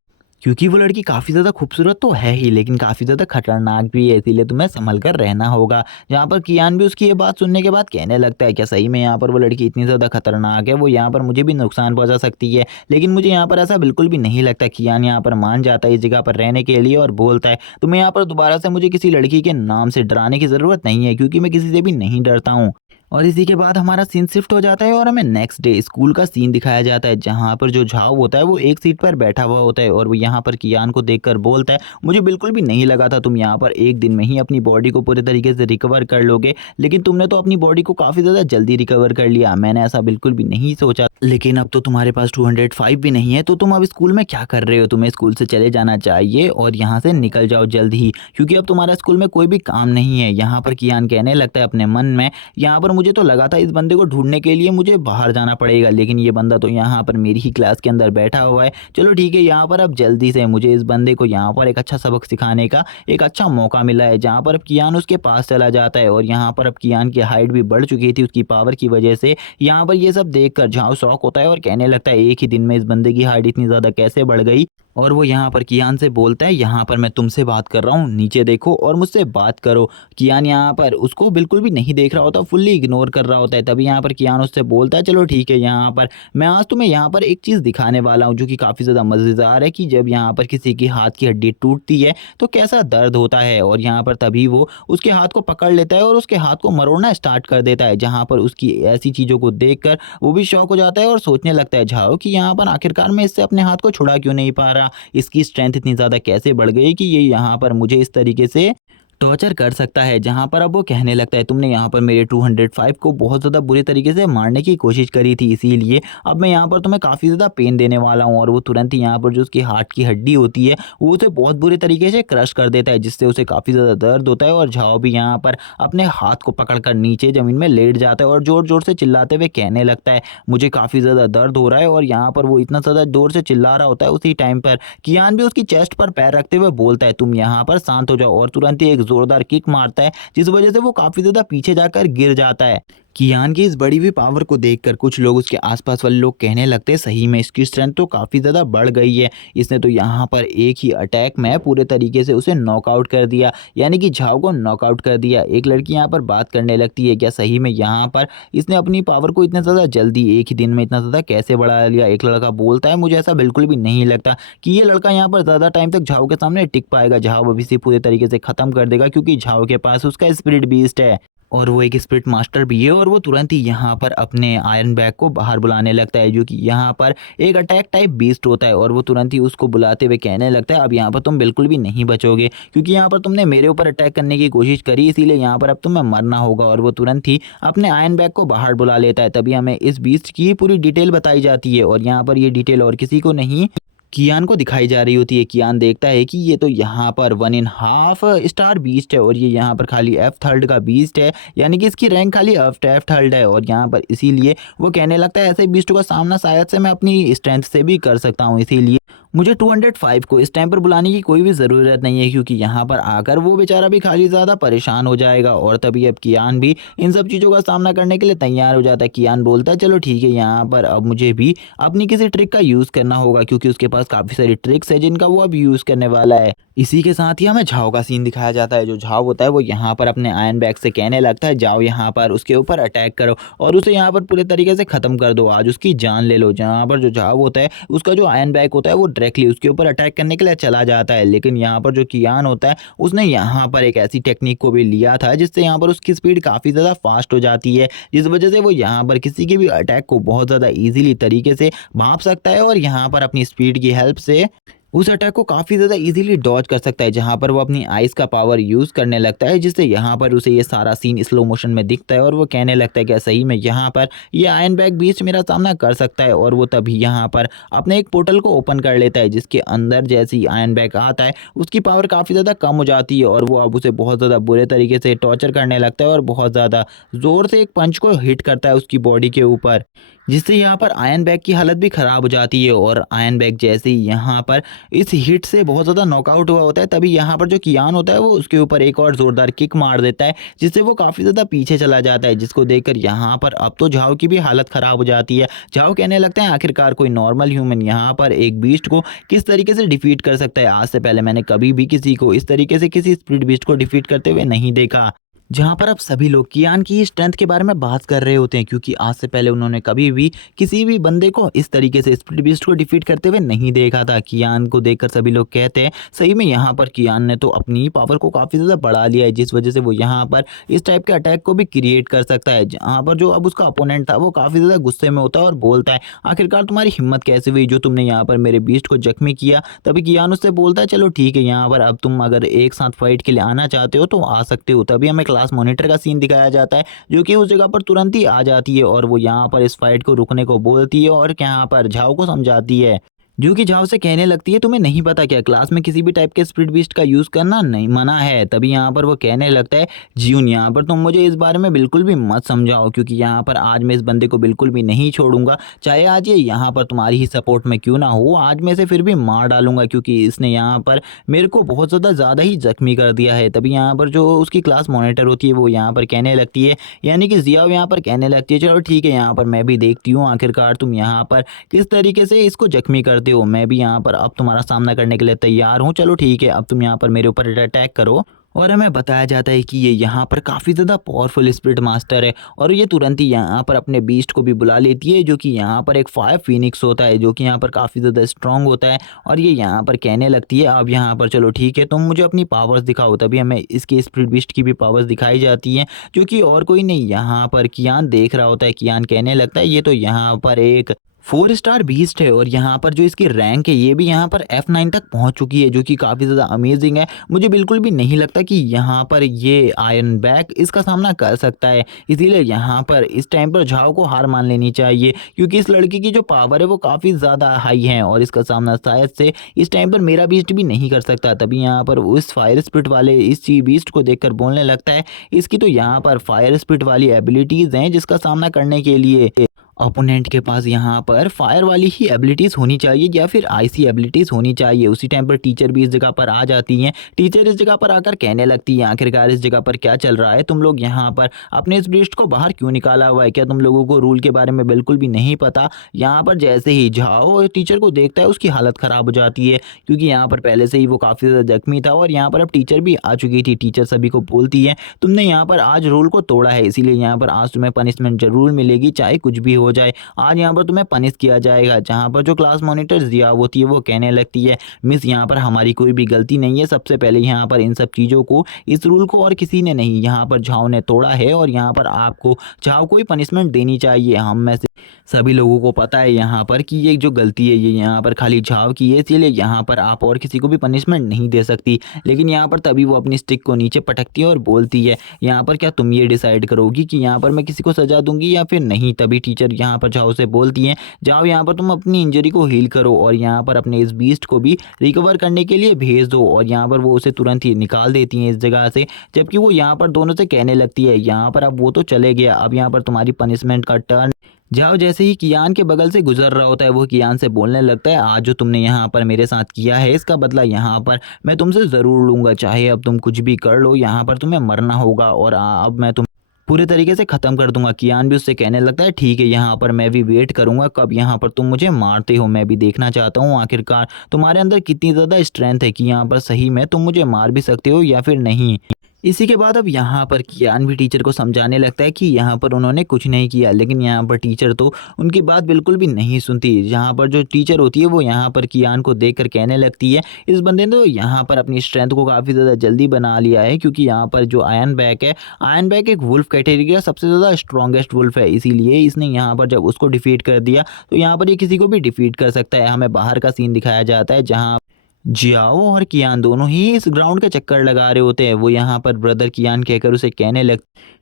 क्योंकि वो लड़की काफ़ी ज़्यादा खूबसूरत तो है ही, लेकिन काफ़ी ज़्यादा खतरनाक भी है, इसीलिए तुम्हें संभल कर रहना होगा। जहाँ पर कियान भी उसकी ये बात सुनने के बाद कहने लगता है, क्या सही में यहाँ पर वो लड़की इतनी ज़्यादा खतरनाक है, वो यहाँ पर मुझे भी नुकसान पहुँचा सकती है। लेकिन मुझे यहाँ पर ऐसा बिल्कुल भी नहीं लगता। कियान यहाँ पर मान जाता है इस जगह पर रहने के लिए और बोलता है, तुम्हें यहाँ पर दोबारा से मुझे किसी लड़की के नाम से डराने की ज़रूरत नहीं है, क्योंकि मैं किसी से भी नहीं डरता हूँ। और इसी के बाद हमारा सीन शिफ्ट हो जाता है और हमें नेक्स्ट डे स्कूल का सीन दिखाया जाता है, जहाँ पर जो झाओ होता है वो एक सीट पर बैठा हुआ होता है और वो यहाँ पर कियान को देखकर बोलता है, मुझे बिल्कुल भी नहीं लगा था तुम यहाँ पर एक दिन में ही अपनी बॉडी को पूरे तरीके से रिकवर कर लोगे, लेकिन तुमने तो अपनी बॉडी को काफ़ी ज़्यादा जल्दी रिकवर कर लिया, मैंने ऐसा बिल्कुल भी नहीं सोचा। लेकिन अब तो तुम्हारे पास 205 भी नहीं है, तो तुम अब स्कूल में क्या कर रहे हो? तुम्हें स्कूल से चले जाना चाहिए और यहाँ से निकल जाओ जल्द ही, क्योंकि अब तुम्हारा स्कूल में कोई भी काम नहीं है। यहाँ पर कियान कहने लगता है अपने मन में, यहाँ पर मुझे तो लगा था इस बंदे को ढूंढने के लिए मुझे बाहर जाना पड़ेगा, लेकिन ये बंदा तो यहाँ पर मेरी ही क्लास के अंदर बैठा हुआ है। चलो ठीक है, यहाँ पर अब जल्दी से मुझे इस बंदे को यहाँ पर एक अच्छा सबक सिखाने का एक अच्छा मौका मिला है। जहाँ पर अब कियान उसके पास चला जाता है और यहाँ पर अब कियान की हाइट भी बढ़ चुकी थी उसकी पावर की वजह से। यहाँ पर ये सब देखकर झाओ शौक होता है और कहने लगता है, एक ही दिन में इस बंदे की हाइट इतनी ज़्यादा कैसे बढ़ गई? और वो यहाँ पर कियान से बोलता है, यहाँ पर मैं तुमसे बात कर रहा हूँ, नीचे देखो और मुझसे बात करो। कियान यहाँ पर उसको बिल्कुल भी नहीं देख रहा होता, फुल्ली इग्नोर कर रहा होता है। तभी यहाँ पर कियान उससे बोलता है, चलो ठीक है, यहाँ पर मैं आज तुम्हें यहाँ पर एक चीज़ दिखाने वाला हूँ जो कि काफ़ी ज़्यादा मज़ेदार है, कि जब यहाँ पर किसी की हाथ की हड्डी टूटती है तो कैसा दर्द होता है। और यहाँ पर तभी वो उसके हाथ को पकड़ लेता है और उसके हाथ को मरोड़ना स्टार्ट कर देता है। जहाँ पर उसकी ऐसी चीज़ों को देख कर वो भी शौक हो जाता है और सोचने लगता है झाओ कि यहाँ पर आखिरकार मैं इससे अपने हाथ को छुड़ा क्यों नहीं पा रहा, इसकी स्ट्रेंथ इतनी ज़्यादा कैसे बढ़ गई कि ये यहाँ पर मुझे इस तरीके से टॉर्चर कर सकता है। जहाँ पर अब वो कहने लगता है, तुमने यहाँ पर मेरे 205 को बहुत ज़्यादा बुरे तरीके से मारने की कोशिश करी थी, इसीलिए अब मैं यहाँ पर तुम्हें काफ़ी ज़्यादा पेन देने वाला हूँ। और वो तुरंत ही यहाँ पर जो उसकी हार्ट की हड्डी होती है वो उसे बहुत बुरे तरीके से क्रश कर देता है, जिससे उसे काफ़ी ज़्यादा दर्द होता है। और झाओ भी यहाँ पर अपने हाथ को पकड़ कर नीचे ज़मीन में लेट जाता है और ज़ोर ज़ोर से चिल्लाते हुए कहने लगता है, मुझे काफ़ी ज़्यादा दर्द हो रहा है। और यहाँ पर वो इतना ज़्यादा ज़ोर से चिल्ला रहा होता है, उसी टाइम पर कियान भी उसकी चेस्ट पर पैर रखते हुए बोलता है, तुम यहाँ पर शांत हो जाओ। और तुरंत ही एक ज़ोरदार किक मारता है, जिस वजह से वो काफ़ी ज़्यादा पीछे जाकर गिर जाता है। कियान की इस बढ़ी हुई पावर को देखकर कुछ लोग, उसके आसपास वाले लोग कहने लगते हैं, सही में इसकी स्ट्रेंथ तो काफ़ी ज़्यादा बढ़ गई है, इसने तो यहाँ पर एक ही अटैक में पूरे तरीके से उसे नॉकआउट कर दिया, यानी कि झाओ को नॉकआउट कर दिया। एक लड़की यहाँ पर बात करने लगती है, क्या सही में यहाँ पर इसने अपनी पावर को इतना ज़्यादा जल्दी एक ही दिन में इतना ज़्यादा कैसे बढ़ा लिया? एक लड़का बोलता है, मुझे ऐसा बिल्कुल भी नहीं लगता कि ये लड़का यहाँ पर ज़्यादा टाइम तक झाओ के सामने टिक पाएगा। झाओ अभी से पूरे तरीके से ख़त्म कर देगा, क्योंकि झाओ के पास उसका स्पिरिट बीस्ट है और वो एक स्पिरिट मास्टर भी है। और वो तुरंत ही यहाँ पर अपने आयरन बैग को बाहर बुलाने लगता है, जो कि यहाँ पर एक अटैक टाइप बीस्ट होता है। और वो तुरंत ही उसको बुलाते हुए कहने लगता है, अब यहाँ पर तुम बिल्कुल भी नहीं बचोगे, क्योंकि यहाँ पर तुमने मेरे ऊपर अटैक करने की कोशिश करी, इसीलिए यहाँ पर अब तुम्हें मरना होगा। और वो तुरंत ही अपने आयरन बैग को बाहर बुला लेता है। तभी हमें इस बीस्ट की पूरी डिटेल बताई जाती है और यहाँ पर ये डिटेल और किसी को नहीं, कियान को दिखाई जा रही होती है। कियान देखता है कि ये तो यहाँ पर 1.5 स्टार बीस्ट है और ये यहाँ पर खाली एफ थर्ड का बीस्ट है, यानी कि इसकी रैंक खाली एफ थर्ड है। और यहाँ पर इसीलिए वो कहने लगता है ऐसे बीस्ट का सामना शायद से मैं अपनी स्ट्रेंथ से भी कर सकता हूँ, इसीलिए मुझे 205 को इस टाइम पर बुलाने की कोई भी ज़रूरत नहीं है, क्योंकि यहाँ पर आकर वो बेचारा भी खाली ज़्यादा परेशान हो जाएगा। और तभी अब कियान भी इन सब चीज़ों का सामना करने के लिए तैयार हो जाता है। कियान बोलता है चलो ठीक है, यहाँ पर अब मुझे भी अपनी किसी ट्रिक का यूज़ करना होगा, क्योंकि उसके पास काफ़ी सारी ट्रिक्स है जिनका वो अब यूज़ करने वाला है। इसी के साथ ही हमें झाओ का सीन दिखाया जाता है। जो झाओ होता है वो यहाँ पर अपने आयरन बैग से कहने लगता है जाओ यहाँ पर उसके ऊपर अटैक करो और उसे यहाँ पर पूरे तरीके से ख़त्म कर दो, आज उसकी जान ले लो। जहाँ पर जो झाओ होता है उसका जो आयरन बैग होता है वो डायरेक्टली उसके ऊपर अटैक करने के लिए चला जाता है। लेकिन यहाँ पर जो कियान होता है उसने यहाँ पर एक ऐसी टेक्निक को भी लिया था जिससे यहाँ पर उसकी स्पीड काफ़ी ज़्यादा फास्ट हो जाती है, जिस वजह से वो यहाँ पर किसी के भी अटैक को बहुत ज़्यादा ईजिली तरीके से भांप सकता है और यहाँ पर अपनी स्पीड की हेल्प से उस अटैक को काफ़ी ज़्यादा इजीली डॉज कर सकता है। जहाँ पर वो अपनी आइज़ का पावर यूज़ करने लगता है, जिससे यहाँ पर उसे ये सारा सीन स्लो मोशन में दिखता है और वो कहने लगता है कि सही में यहाँ पर ये आयरन बैग बीस्ट मेरा सामना कर सकता है। और वो तभी यहाँ पर अपने एक पोर्टल को ओपन कर लेता है, जिसके अंदर जैसे ही आयरन बैग आता है उसकी पावर काफ़ी ज़्यादा कम हो जाती है और वो अब उसे बहुत ज़्यादा बुरे तरीके से टॉर्चर करने लगता है और बहुत ज़्यादा ज़ोर से एक पंच को हिट करता है उसकी बॉडी के ऊपर, जिससे यहाँ पर आयरन बैग की हालत भी ख़राब हो जाती है। और आयरन बैग जैसे ही यहाँ पर इस हिट से बहुत ज़्यादा नॉकआउट हुआ होता है, तभी यहाँ पर जो कियान होता है वो उसके ऊपर एक और ज़ोरदार किक मार देता है, जिससे वो काफ़ी ज़्यादा पीछे चला जाता है। जिसको देखकर यहाँ पर अब तो झाओ की भी हालत ख़राब हो जाती है। झाओ कहने लगते हैं आखिरकार कोई नॉर्मल ह्यूमन यहाँ पर एक बीस्ट को किस तरीके से डिफीट कर सकता है। आज से पहले मैंने कभी भी किसी को इस तरीके से किसी स्प्लिट बीस्ट को डिफीट करते हुए नहीं देखा। जहाँ पर अब सभी लोग कियान की स्ट्रेंथ के बारे में बात कर रहे होते हैं, क्योंकि आज से पहले उन्होंने कभी भी किसी भी बंदे को इस तरीके से स्प्लिट बीस्ट को डिफीट करते हुए नहीं देखा था। कियान को देखकर सभी लोग कहते हैं सही में यहाँ पर कियान ने तो अपनी पावर को काफ़ी ज़्यादा बढ़ा लिया है, जिस वजह से वो यहाँ पर इस टाइप के अटैक को भी क्रिएट कर सकता है। जहाँ पर जो अब उसका अपोनेंट था वो काफ़ी ज़्यादा गुस्से में होता है और बोलता है आखिरकार तुम्हारी हिम्मत कैसे हुई जो तुमने यहाँ पर मेरे बीस्ट को जख्मी किया। तभी कियान उससे बोलता है चलो ठीक है, यहाँ पर अब तुम अगर एक साथ फाइट के लिए आना चाहते हो तो आ सकते हो। तभी हमें क्लास मॉनिटर का सीन दिखाया जाता है, जो कि उस जगह पर तुरंत ही आ जाती है और वो यहाँ पर इस फाइट को रुकने को बोलती है और यहाँ पर झाओ को समझाती है, जो कि झाओ से कहने लगती है तुम्हें नहीं पता क्या क्लास में किसी भी टाइप के स्प्लिट बीस्ट का यूज़ करना नहीं मना है। तभी यहाँ पर वो कहने लगता है जियून यहाँ पर तुम मुझे इस बारे में बिल्कुल भी मत समझाओ, क्योंकि यहाँ पर आज मैं इस बंदे को बिल्कुल भी नहीं छोड़ूंगा, चाहे आज ये यहाँ पर तुम्हारी ही सपोर्ट में क्यों ना हो, आज मैं इसे फिर भी मार डालूंगा, क्योंकि इसने यहाँ पर मेरे को बहुत ज़्यादा ही जख्मी कर दिया है। तभी यहाँ पर जो उसकी क्लास मॉनिटर होती है वो यहाँ पर कहने लगती है, यानी कि जियाओ यहाँ पर कहने लगती है चलो ठीक है, यहाँ पर मैं भी देखती हूँ आखिरकार तुम यहाँ पर किस तरीके से इसको जख्मी करते हो, मैं भी यहाँ पर अब तुम्हारा सामना करने के लिए तैयार हूँ। चलो ठीक है, अब तुम यहाँ पर मेरे ऊपर अटैक करो। और हमें बताया जाता है कि ये यहाँ पर काफ़ी ज़्यादा पावरफुल स्पिरिट मास्टर है और ये तुरंत ही यहाँ पर अपने बीस्ट को भी बुला लेती है, जो कि यहाँ पर एक फायर फिनिक्स होता है, जो कि यहाँ पर काफ़ी ज़्यादा स्ट्रांग होता है। और ये यहाँ पर कहने लगती है अब यहाँ पर चलो ठीक है तुम मुझे अपनी पावर्स दिखाओ। तभी हमें इसके स्पिरिट बीस्ट की भी पावर्स दिखाई जाती हैं, जो कि और कोई नहीं यहाँ पर कियान देख रहा होता है। कियान कहने लगता है ये तो यहाँ पर एक 4 स्टार बीस्ट है और यहाँ पर जो इसकी रैंक है ये भी यहाँ पर F9 तक पहुँच चुकी है, जो कि काफ़ी ज़्यादा अमेजिंग है। मुझे बिल्कुल भी नहीं लगता कि यहाँ पर ये आयरन बैग इसका सामना कर सकता है, इसीलिए यहाँ पर इस टाइम पर झाओ को हार मान लेनी चाहिए, क्योंकि इस लड़की की जो पावर है वो काफ़ी ज़्यादा हाई है और इसका सामना शायद से इस टाइम पर मेरा बीस्ट भी नहीं कर सकता। तभी यहाँ पर उस फायर स्पिरिट वाले इस बीस्ट को देखकर बोलने लगता है इसकी तो यहाँ पर फायर स्पिरिट वाली एबिलिटीज़ हैं, जिसका सामना करने के लिए ओपोनेंट के पास यहाँ पर फायर वाली ही एबिलिटीज़ होनी चाहिए या फिर आईसी एबिलिटीज़ होनी चाहिए। उसी टाइम पर टीचर भी इस जगह पर आ जाती हैं। टीचर इस जगह पर आकर कहने लगती है आखिरकार इस जगह पर क्या चल रहा है, तुम लोग यहाँ पर अपने इस ब्रीस्ट को बाहर क्यों निकाला हुआ है, क्या तुम लोगों को रूल के बारे में बिल्कुल भी नहीं पता। यहाँ पर जैसे ही झाओ टीचर को देखता है उसकी हालत ख़राब हो जाती है, क्योंकि यहाँ पर पहले से ही वो काफ़ी ज़्यादा जख्मी था और यहाँ पर अब टीचर भी आ चुकी थी। टीचर सभी को बोलती है तुमने यहाँ पर आज रूल को तोड़ा है, इसीलिए यहाँ पर आज तुम्हें पनिशमेंट ज़रूर मिलेगी, चाहे कुछ भी हो जाए आज यहाँ पर तुम्हें पनिश किया जाएगा। जहाँ पर जो क्लास मॉनिटर जिया होती है वो कहने लगती है मिस यहाँ पर हमारी कोई भी गलती नहीं है, सबसे पहले यहाँ पर इन सब चीज़ों को इस रूल को और किसी ने नहीं, यहाँ पर झाओ ने तोड़ा है और यहाँ पर आपको झाओ को ही पनिशमेंट देनी चाहिए। हम में से सभी लोगों को पता है यहाँ पर कि ये जो गलती है ये यहाँ पर खाली झाव की है, इसीलिए यहाँ पर आप और किसी को भी पनिशमेंट नहीं दे सकती। लेकिन यहाँ पर तभी वो अपनी स्टिक को नीचे पटकती है और बोलती है, यहाँ पर क्या तुम ये डिसाइड करोगी कि यहाँ पर मैं किसी को सजा दूंगी या फिर नहीं। तभी टीचर यहाँ पर झाओ से बोलती हैं, जाओ यहाँ पर तुम अपनी इंजरी को हील करो और यहाँ पर अपने इस बीस्ट को भी रिकवर करने के लिए भेज दो। और यहाँ पर वो उसे तुरंत ही निकाल देती हैं इस जगह से। जबकि वो यहाँ पर दोनों से कहने लगती है, यहाँ पर अब वो तो चले गया, अब यहाँ पर तुम्हारी पनिशमेंट का टर्न। जाओ जैसे ही कियान के बगल से गुजर रहा होता है वो कियान से बोलने लगता है, आज जो तुमने यहाँ पर मेरे साथ किया है इसका बदला यहाँ पर मैं तुमसे ज़रूर लूँगा, चाहे अब तुम कुछ भी कर लो, यहाँ पर तुम्हें मरना होगा और अब मैं तुम पूरे तरीके से ख़त्म कर दूंगा। कियान भी उससे कहने लगता है, ठीक है यहाँ पर मैं भी वेट करूंगा कब यहाँ पर तुम मुझे मारते हो, मैं भी देखना चाहता हूँ आखिरकार तुम्हारे अंदर कितनी ज़्यादा स्ट्रेंथ है कि यहाँ पर सही में तुम मुझे मार भी सकते हो या फिर नहीं। इसी के बाद अब यहाँ पर कियान भी टीचर को समझाने लगता है कि यहाँ पर उन्होंने कुछ नहीं किया। लेकिन यहाँ पर टीचर तो उनकी बात बिल्कुल भी नहीं सुनती। यहाँ पर जो टीचर होती है वो यहाँ पर कियान को देखकर कहने लगती है, इस बंदे ने तो यहाँ पर अपनी स्ट्रेंथ को काफ़ी ज़्यादा जल्दी बना लिया है, क्योंकि यहाँ पर जो आयरन बैक है, आयरन बैक एक वुल्फ कैटेगरी का सबसे ज़्यादा स्ट्रॉन्गेस्ट वुल्फ है, इसीलिए इसने यहाँ पर जब उसको डिफीट कर दिया तो यहाँ पर ये किसी को भी डिफीट कर सकता है। हमें बाहर का सीन दिखाया जाता है जहाँ जियाओ और कियान दोनों ही इस ग्राउंड का चक्कर लगा रहे होते हैं। वो यहाँ पर ब्रदर कियान कहकर उसे कहने लग,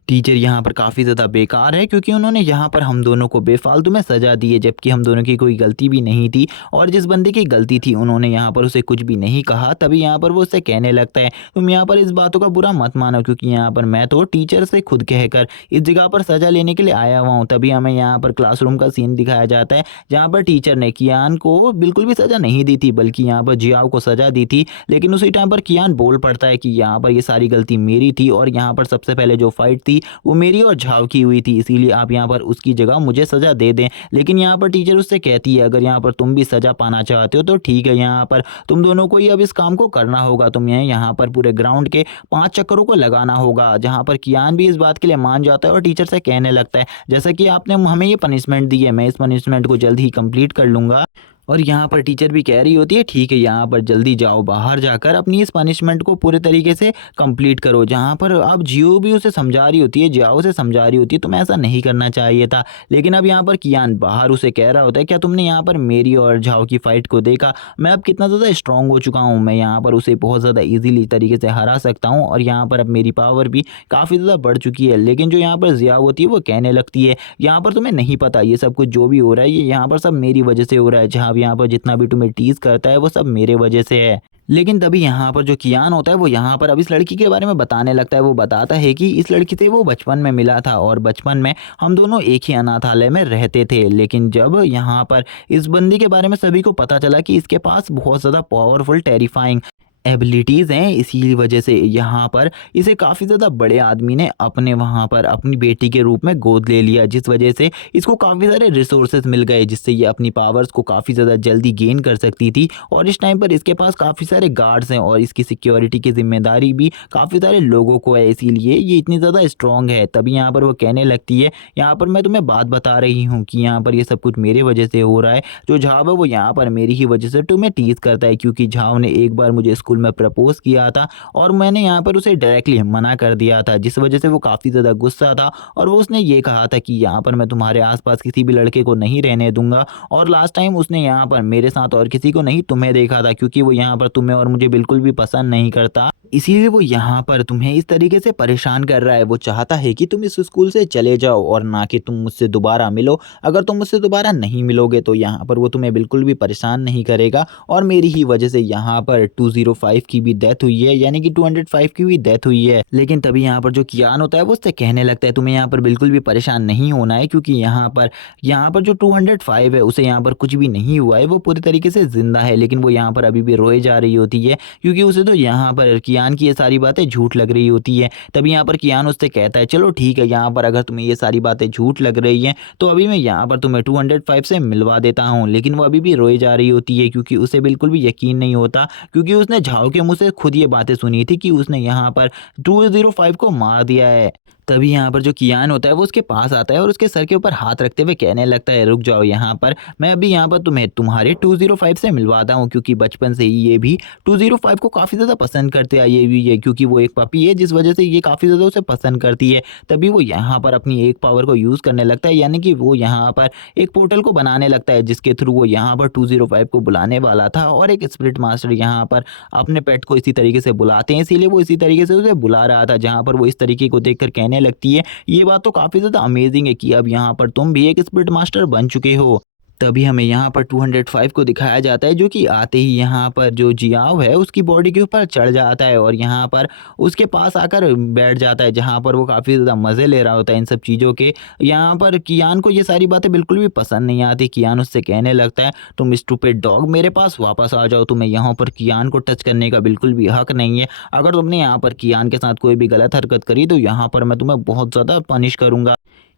टीचर यहाँ पर काफ़ी ज़्यादा बेकार है, क्योंकि उन्होंने यहाँ पर हम दोनों को बेफालतू में सज़ा दी है, जबकि हम दोनों की कोई गलती भी नहीं थी। और जिस बंदे की गलती थी उन्होंने यहाँ पर उसे कुछ भी नहीं कहा। तभी यहाँ पर वो उससे कहने लगता है, तुम यहाँ पर इस बातों का बुरा मत मानो, क्योंकि यहाँ पर मैं तो टीचर से खुद कहकर इस जगह पर सज़ा लेने के लिए आया हुआ हूँ। तभी हमें यहाँ पर क्लासरूम का सीन दिखाया जाता है जहाँ पर टीचर ने कियान को बिल्कुल भी सज़ा नहीं दी थी, बल्कि यहाँ पर जियाओ को सज़ा दी थी। लेकिन उसी टाइम पर कियान बोल पड़ता है कि यहाँ पर ये सारी गलती मेरी थी और यहाँ पर सबसे पहले जो फाइट थी वो मेरी और झाव की हुई थी, इसीलिए आप यहाँ पर उसकी जगह मुझे सज़ा दे दें। लेकिन यहाँ पर टीचर उससे कहती है, अगर यहाँ पर तुम भी सज़ा पाना चाहते हो तो ठीक है, यहाँ पर तुम दोनों को ही अब इस काम को करना होगा। तुम्हें यहाँ पर पूरे ग्राउंड के 5 चक्करों को लगाना होगा। जहाँ पर कियान भी इस बात के लिए मान जाता है और टीचर से कहने लगता है, जैसा कि आपने हमें ये पनिशमेंट दी है, मैं इस पनिशमेंट को जल्द ही कंप्लीट कर लूँगा। और यहाँ पर टीचर भी कह रही होती है, ठीक है यहाँ पर जल्दी जाओ, बाहर जाकर अपनी इस पनिशमेंट को पूरे तरीके से कंप्लीट करो। जहाँ पर अब जियो भी उसे समझा रही होती है, जियाओ उसे समझा रही होती है तुम्हें ऐसा नहीं करना चाहिए था। लेकिन अब यहाँ पर कियान बाहर उसे कह रहा होता है, क्या तुमने यहाँ पर मेरी और झाओ की फाइट को देखा, मैं अब कितना ज़्यादा स्ट्रॉन्ग हो चुका हूँ, मैं यहाँ पर उसे बहुत ज़्यादा ईजिली तरीके से हरा सकता हूँ और यहाँ पर अब मेरी पावर भी काफ़ी ज़्यादा बढ़ चुकी है। लेकिन जो यहाँ पर जियाओ होती है वो कहने लगती है, यहाँ पर तुम्हें नहीं पता ये सब कुछ जो भी हो रहा है ये यहाँ पर सब मेरी वजह से हो रहा है, जहाँ यहाँ पर जितना भी तुम्हें टीज करता है वो सब मेरे वजह से है। लेकिन तभी यहाँ पर जो कियान होता है वो यहाँ पर अब इस लड़की के बारे में बताने लगता है। वो बताता है कि इस लड़की से वो बचपन में मिला था और बचपन में हम दोनों एक ही अनाथालय में रहते थे। लेकिन जब यहाँ पर इस बंदी के बारे में सभी को पता चला कि इसके पास बहुत ज़्यादा पावरफुल टेरिफाइंग एबिलिटीज़ हैं, इसी वजह से यहाँ पर इसे काफ़ी ज़्यादा बड़े आदमी ने अपने वहाँ पर अपनी बेटी के रूप में गोद ले लिया, जिस वजह से इसको काफ़ी सारे रिसोर्सेज मिल गए, जिससे ये अपनी पावर्स को काफ़ी ज़्यादा जल्दी गेन कर सकती थी। और इस टाइम पर इसके पास काफ़ी सारे गार्ड्स हैं और इसकी सिक्योरिटी की जिम्मेदारी भी काफ़ी सारे लोगों को है, इसीलिए ये इतनी ज़्यादा स्ट्रॉन्ग है। तभी यहाँ पर वो कहने लगती है, यहाँ पर मैं तुम्हें बात बता रही हूँ कि यहाँ पर ये सब कुछ मेरे वजह से हो रहा है। जो झाव है वो यहाँ पर मेरी ही वजह से तुम्हें टीज करता है, क्योंकि झाव ने एक बार मुझे स्कूल में प्रपोज किया था और मैंने यहाँ पर उसे डायरेक्टली मना कर दिया था, जिस वजह से वो काफ़ी ज़्यादा गुस्सा था और वो उसने ये कहा था कि यहाँ पर मैं तुम्हारे आसपास किसी भी लड़के को नहीं रहने दूंगा। और लास्ट टाइम उसने यहाँ पर मेरे साथ और किसी को नहीं तुम्हें देखा था, क्योंकि वो यहाँ पर तुम्हें और मुझे बिल्कुल भी पसंद नहीं करता, इसीलिए वो यहाँ पर तुम्हें इस तरीके से परेशान कर रहा है। वो चाहता है कि तुम इस स्कूल से चले जाओ और ना कि तुम मुझसे दोबारा मिलो। अगर तुम मुझसे दोबारा नहीं मिलोगे तो यहाँ पर वो तुम्हें बिल्कुल भी परेशान नहीं करेगा और मेरी ही वजह से यहाँ पर 205 की भी डेथ हुई है, यानी कि 205 की भी डेथ हुई है। लेकिन तभी यहाँ पर जो कियान होता है वो उससे कहने लगता है, तुम्हें यहाँ पर बिल्कुल भी परेशान नहीं होना है, क्योंकि यहाँ पर जो 205 है उसे यहाँ पर कुछ भी नहीं हुआ है, वो पूरी तरीके से जिंदा है। लेकिन वो यहाँ पर अभी भी रोए जा रही होती है, क्योंकि उसे तो यहाँ पर कियान की ये सारी बातें झूठ लग रही होती है। तभी यहाँ पर कियान उससे कहता है, चलो ठीक है, यहाँ पर अगर तुम्हें ये सारी बातें झूठ लग रही हैं तो अभी मैं यहाँ पर तुम्हें 205 से मिलवा देता हूँ। लेकिन वो अभी भी रोए जा रही होती है, क्योंकि उसे बिल्कुल भी यकीन नहीं होता, क्योंकि उसने झाओ के मुँह से खुद ये बातें सुनी थी कि उसने यहाँ पर 205 को मार दिया है। तभी यहाँ पर जो कियान होता है वो उसके पास आता है और उसके सर के ऊपर हाथ रखते हुए कहने लगता है, रुक जाओ यहाँ पर, मैं अभी यहाँ पर तुम्हें तुम्हारे 205 से मिलवाता हूँ, क्योंकि बचपन से ही ये भी 205 को काफ़ी ज़्यादा पसंद करते आई हुई है, क्योंकि वो एक पपी है जिस वजह से ये काफ़ी ज़्यादा उसे पसंद करती है। तभी वो यहाँ पर अपनी एक पावर को यूज़ करने लगता है, यानी कि वो यहाँ पर एक पोर्टल को बनाने लगता है जिसके थ्रू वो यहाँ पर 205 को बुलाने वाला था, और एक स्पिरिट मास्टर यहाँ पर अपने पेट को इसी तरीके से बुलाते हैं, इसीलिए वो इसी तरीके से उसे बुला रहा था, जहाँ पर वो इस तरीके को देखकर कहने लगती है, ये बात तो काफ़ी ज़्यादा अमेजिंग है कि अब यहाँ पर तुम भी एक स्पिरिट मास्टर बन चुके हो। तभी हमें यहाँ पर 205 को दिखाया जाता है, जो कि आते ही यहाँ पर जो जियाओ है उसकी बॉडी के ऊपर चढ़ जाता है और यहाँ पर उसके पास आकर बैठ जाता है, जहाँ पर वो काफ़ी ज़्यादा मज़े ले रहा होता है इन सब चीज़ों के। यहाँ पर कियान को ये सारी बातें बिल्कुल भी पसंद नहीं आती। कियान उससे कहने लगता है, तुम स्टूपिड डॉग, मेरे पास वापस आ जाओ, तुम्हें यहाँ पर कियान को टच करने का बिल्कुल भी हक नहीं है। अगर तुमने यहाँ पर कियान के साथ कोई भी गलत हरकत करी तो यहाँ पर मैं तुम्हें बहुत ज़्यादा पनिश करूँगा।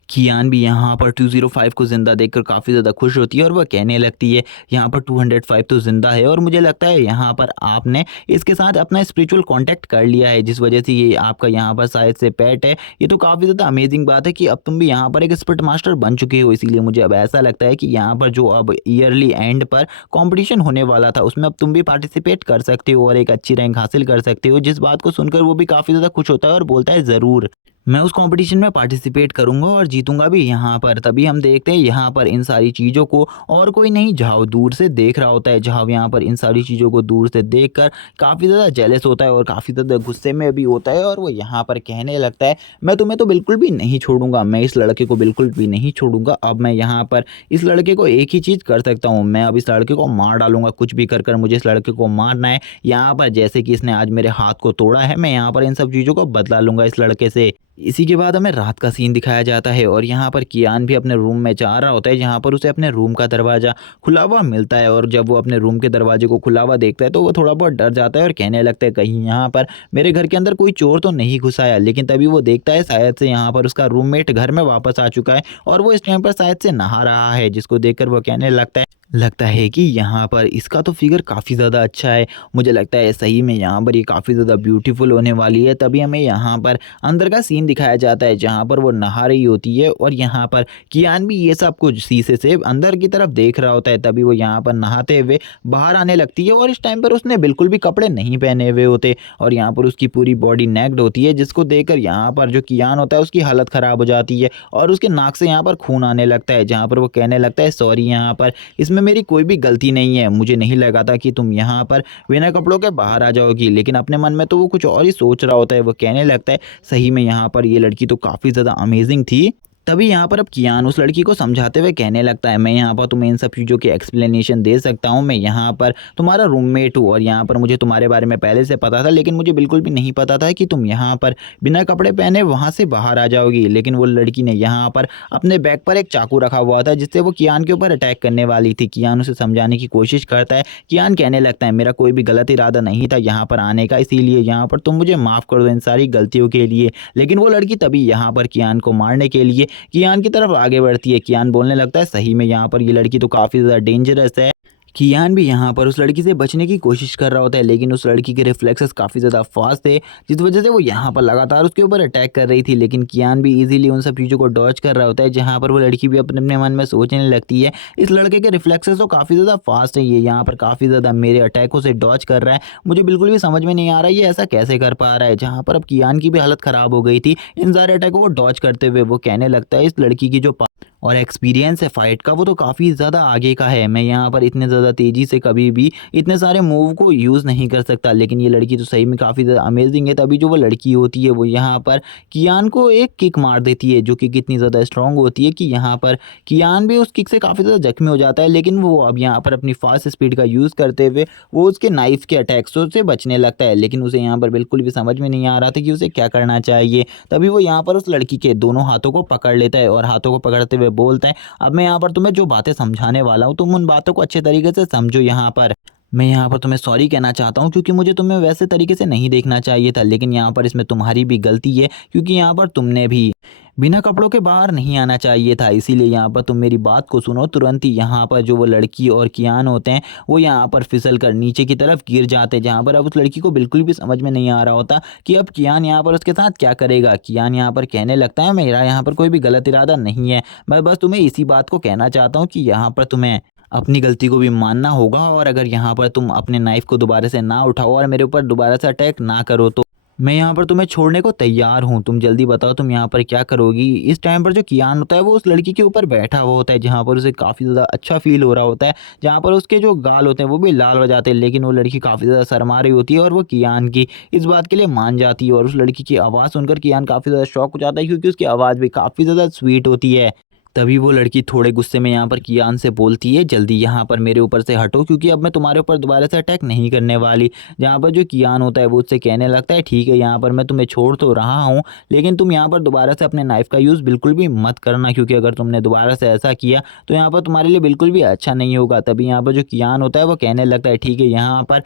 कियान भी यहाँ पर 205 को ज़िंदा देखकर काफ़ी ज़्यादा खुश होती है और वह कहने लगती है, यहाँ पर 205 तो ज़िंदा है और मुझे लगता है यहाँ पर आपने इसके साथ अपना स्पिरिचुअल कांटेक्ट कर लिया है, जिस वजह से ये आपका यहाँ पर शायद से पेट है। ये तो काफ़ी ज़्यादा अमेजिंग बात है कि अब तुम भी यहाँ पर एक स्पिरिट मास्टर बन चुके हो। इसीलिए मुझे अब ऐसा लगता है कि यहाँ पर जो अब ईयरली एंड पर कॉम्पिटिशन होने वाला था उसमें अब तुम भी पार्टिसिपेट कर सकते हो और एक अच्छी रैंक हासिल कर सकते हो। जिस बात को सुनकर वो भी काफ़ी ज़्यादा खुश होता है और बोलता है, ज़रूर मैं उस कंपटीशन में पार्टिसिपेट करूंगा और जीतूंगा भी यहाँ पर। तभी हम देखते हैं यहाँ पर इन सारी चीज़ों को और कोई नहीं झाव दूर से देख रहा होता है। झाव यहाँ पर इन सारी चीज़ों को दूर से देखकर काफ़ी ज़्यादा जेलस होता है और काफ़ी ज़्यादा गुस्से में भी होता है और वो यहाँ पर कहने लगता है, मैं तुम्हें तो बिल्कुल भी नहीं छोड़ूंगा, मैं इस लड़के को बिल्कुल भी नहीं छोड़ूंगा। अब मैं यहाँ पर इस लड़के को एक ही चीज़ कर सकता हूँ, मैं अब इस लड़के को मार डालूंगा, कुछ भी कर कर मुझे इस लड़के को मारना है। यहाँ पर जैसे कि इसने आज मेरे हाथ को तोड़ा है, मैं यहाँ पर इन सब चीज़ों को बदला लूंगा इस लड़के से। इसी के बाद हमें रात का सीन दिखाया जाता है और यहाँ पर कियान भी अपने रूम में जा रहा होता है, जहाँ पर उसे अपने रूम का दरवाज़ा खुला हुआ मिलता है। और जब वो अपने रूम के दरवाजे को खुला हुआ देखता है तो वो थोड़ा बहुत डर जाता है और कहने लगता है, कहीं यहाँ पर मेरे घर के अंदर कोई चोर तो नहीं घुस आया। लेकिन तभी वो देखता है शायद से यहाँ पर उसका रूममेट घर में वापस आ चुका है और वो इस टाइम पर शायद से नहा रहा है, जिसको देखकर वो कहने लगता है कि यहाँ पर इसका तो फिगर काफ़ी ज़्यादा अच्छा है, मुझे लगता है सही में यहाँ पर ये काफ़ी ज़्यादा ब्यूटीफुल होने वाली है। तभी हमें यहाँ पर अंदर का सीन दिखाया जाता है, जहाँ पर वो नहा रही होती है और यहाँ पर कियान भी ये सब कुछ शीशे से अंदर की तरफ देख रहा होता है। तभी वो यहाँ पर नहाते हुए बाहर आने लगती है और इस टाइम पर उसने बिल्कुल भी कपड़े नहीं पहने हुए होते और यहाँ पर उसकी पूरी बॉडी नेक्ड होती है, जिसको देखकर यहाँ पर जो कियान होता है उसकी हालत ख़राब हो जाती है और उसके नाक से यहाँ पर खून आने लगता है, जहाँ पर वो कहने लगता है, सॉरी, यहाँ पर इसमें मेरी कोई भी गलती नहीं है, मुझे नहीं लगा था कि तुम यहाँ पर बिना कपड़ों के बाहर आ जाओगी। लेकिन अपने मन में तो वो कुछ और ही सोच रहा होता है। वो कहने लगता है, सही में यहाँ पर ये लड़की तो काफ़ी ज़्यादा अमेजिंग थी। तभी यहाँ पर अब कियान उस लड़की को समझाते हुए कहने लगता है, मैं यहाँ पर तुम्हें इन सब चीज़ों की एक्सप्लेनेशन दे सकता हूँ, मैं यहाँ पर तुम्हारा रूममेट हूँ और यहाँ पर मुझे तुम्हारे बारे में पहले से पता था, लेकिन मुझे बिल्कुल भी नहीं पता था कि तुम यहाँ पर बिना कपड़े पहने वहाँ से बाहर आ जाओगी। लेकिन वो लड़की ने यहाँ पर अपने बैग पर एक चाकू रखा हुआ था, जिससे वो कियान के ऊपर अटैक करने वाली थी। कियान उसे समझाने की कोशिश करता है। कियान कहने लगता है, मेरा कोई भी गलत इरादा नहीं था यहाँ पर आने का, इसीलिए यहाँ पर तुम मुझे माफ़ कर दो इन सारी गलतियों के लिए। लेकिन वो लड़की तभी यहाँ पर कियान को मारने के लिए कियान की तरफ आगे बढ़ती है। कियान बोलने लगता है, सही में यहाँ पर ये लड़की तो काफ़ी ज़्यादा डेंजरस है। कियान भी यहाँ पर उस लड़की से बचने की कोशिश कर रहा होता है, लेकिन उस लड़की के रिफ्लेक्सेस काफ़ी ज़्यादा फास्ट थे, जिस वजह से वो यहाँ पर लगातार उसके ऊपर अटैक कर रही थी। लेकिन कियान भी इजीली उन सब चीज़ों को डॉज कर रहा होता है, जहाँ पर वो लड़की भी अपने अपने मन में सोचने लगती है, इस लड़के के रिफ्लेक्सेस तो काफ़ी ज़्यादा फास्ट है, ये यहाँ पर काफ़ी ज़्यादा मेरे अटैकों से डॉज कर रहा है, मुझे बिल्कुल भी समझ में नहीं आ रहा है ये ऐसा कैसे कर पा रहा है। जहाँ पर अब कियान की भी हालत ख़राब हो गई थी इन सारे अटैकों को डॉज करते हुए। वो कहने लगता है, इस लड़की की जो और एक्सपीरियंस है फाइट का वो तो काफ़ी ज़्यादा आगे का है, मैं यहाँ पर इतने ज़्यादा तेज़ी से कभी भी इतने सारे मूव को यूज़ नहीं कर सकता। लेकिन ये लड़की तो सही में काफ़ी ज़्यादा अमेजिंग है। तभी जो वो लड़की होती है वो यहाँ पर कियान को एक किक मार देती है, जो कि कितनी ज़्यादा स्ट्रॉन्ग होती है कि यहाँ पर कियान भी उस किक से काफ़ी ज़्यादा जख्मी हो जाता है। लेकिन वो अब यहाँ पर अपनी फास्ट स्पीड का यूज़ करते हुए वो उसके नाइफ के अटैक्स से बचने लगता है। लेकिन उसे यहाँ पर बिल्कुल भी समझ में नहीं आ रहा था कि उसे क्या करना चाहिए। तभी वो यहाँ पर उस लड़की के दोनों हाथों को पकड़ लेता है और हाथों को पकड़ते हुए बोलता है, अब मैं यहाँ पर तुम्हें जो बातें समझाने वाला हूँ तुम उन बातों को अच्छे तरीके से समझो। यहाँ पर मैं यहाँ पर तुम्हें सॉरी कहना चाहता हूँ, क्योंकि मुझे तुम्हें वैसे तरीके से नहीं देखना चाहिए था, लेकिन यहाँ पर इसमें तुम्हारी भी गलती है, क्योंकि यहाँ पर तुमने भी बिना कपड़ों के बाहर नहीं आना चाहिए था, इसीलिए यहाँ पर तुम मेरी बात को सुनो। तुरंत ही यहाँ पर जो वो लड़की और कियान होते हैं वो यहाँ पर फिसल कर नीचे की तरफ गिर जाते हैं, जहाँ पर अब उस लड़की को बिल्कुल भी समझ में नहीं आ रहा होता कि अब कियान यहाँ पर उसके साथ क्या करेगा। कियान यहाँ पर कहने लगता है मेरा यहाँ पर कोई भी गलत इरादा नहीं है, मैं बस तुम्हें इसी बात को कहना चाहता हूँ कि यहाँ पर तुम्हें अपनी गलती को भी मानना होगा, और अगर यहाँ पर तुम अपने नाइफ को दोबारा से ना उठाओ और मेरे ऊपर दोबारा से अटैक ना करो तो मैं यहाँ पर तुम्हें छोड़ने को तैयार हूँ। तुम जल्दी बताओ तुम यहाँ पर क्या करोगी। इस टाइम पर जो कियान होता है वो उस लड़की के ऊपर बैठा हुआ होता है, जहाँ पर उसे काफ़ी ज़्यादा अच्छा फील हो रहा होता है, जहाँ पर उसके जो गाल होते हैं वो भी लाल हो जाते हैं, लेकिन वो लड़की काफ़ी ज़्यादा शर्मा रही होती है और वो कियान की इस बात के लिए मान जाती है। और उस लड़की की आवाज़ सुनकर कियान काफ़ी ज़्यादा शॉक हो जाता है, क्योंकि उसकी आवाज़ भी काफ़ी ज़्यादा स्वीट होती है। तभी वो लड़की थोड़े गुस्से में यहाँ पर कियान से बोलती है जल्दी यहाँ पर मेरे ऊपर से हटो, क्योंकि अब मैं तुम्हारे ऊपर दोबारा से अटैक नहीं करने वाली। जहाँ पर जो कियान होता है वो उससे कहने लगता है ठीक है यहाँ पर मैं तुम्हें छोड़ तो रहा हूँ, लेकिन तुम यहाँ पर दोबारा से अपने नाइफ का यूज़ बिल्कुल भी मत करना, क्योंकि अगर तुमने दोबारा से ऐसा किया तो यहाँ पर तुम्हारे लिए बिल्कुल भी अच्छा नहीं होगा। तभी यहाँ पर जो कियान होता है वो कहने लगता है ठीक है यहाँ पर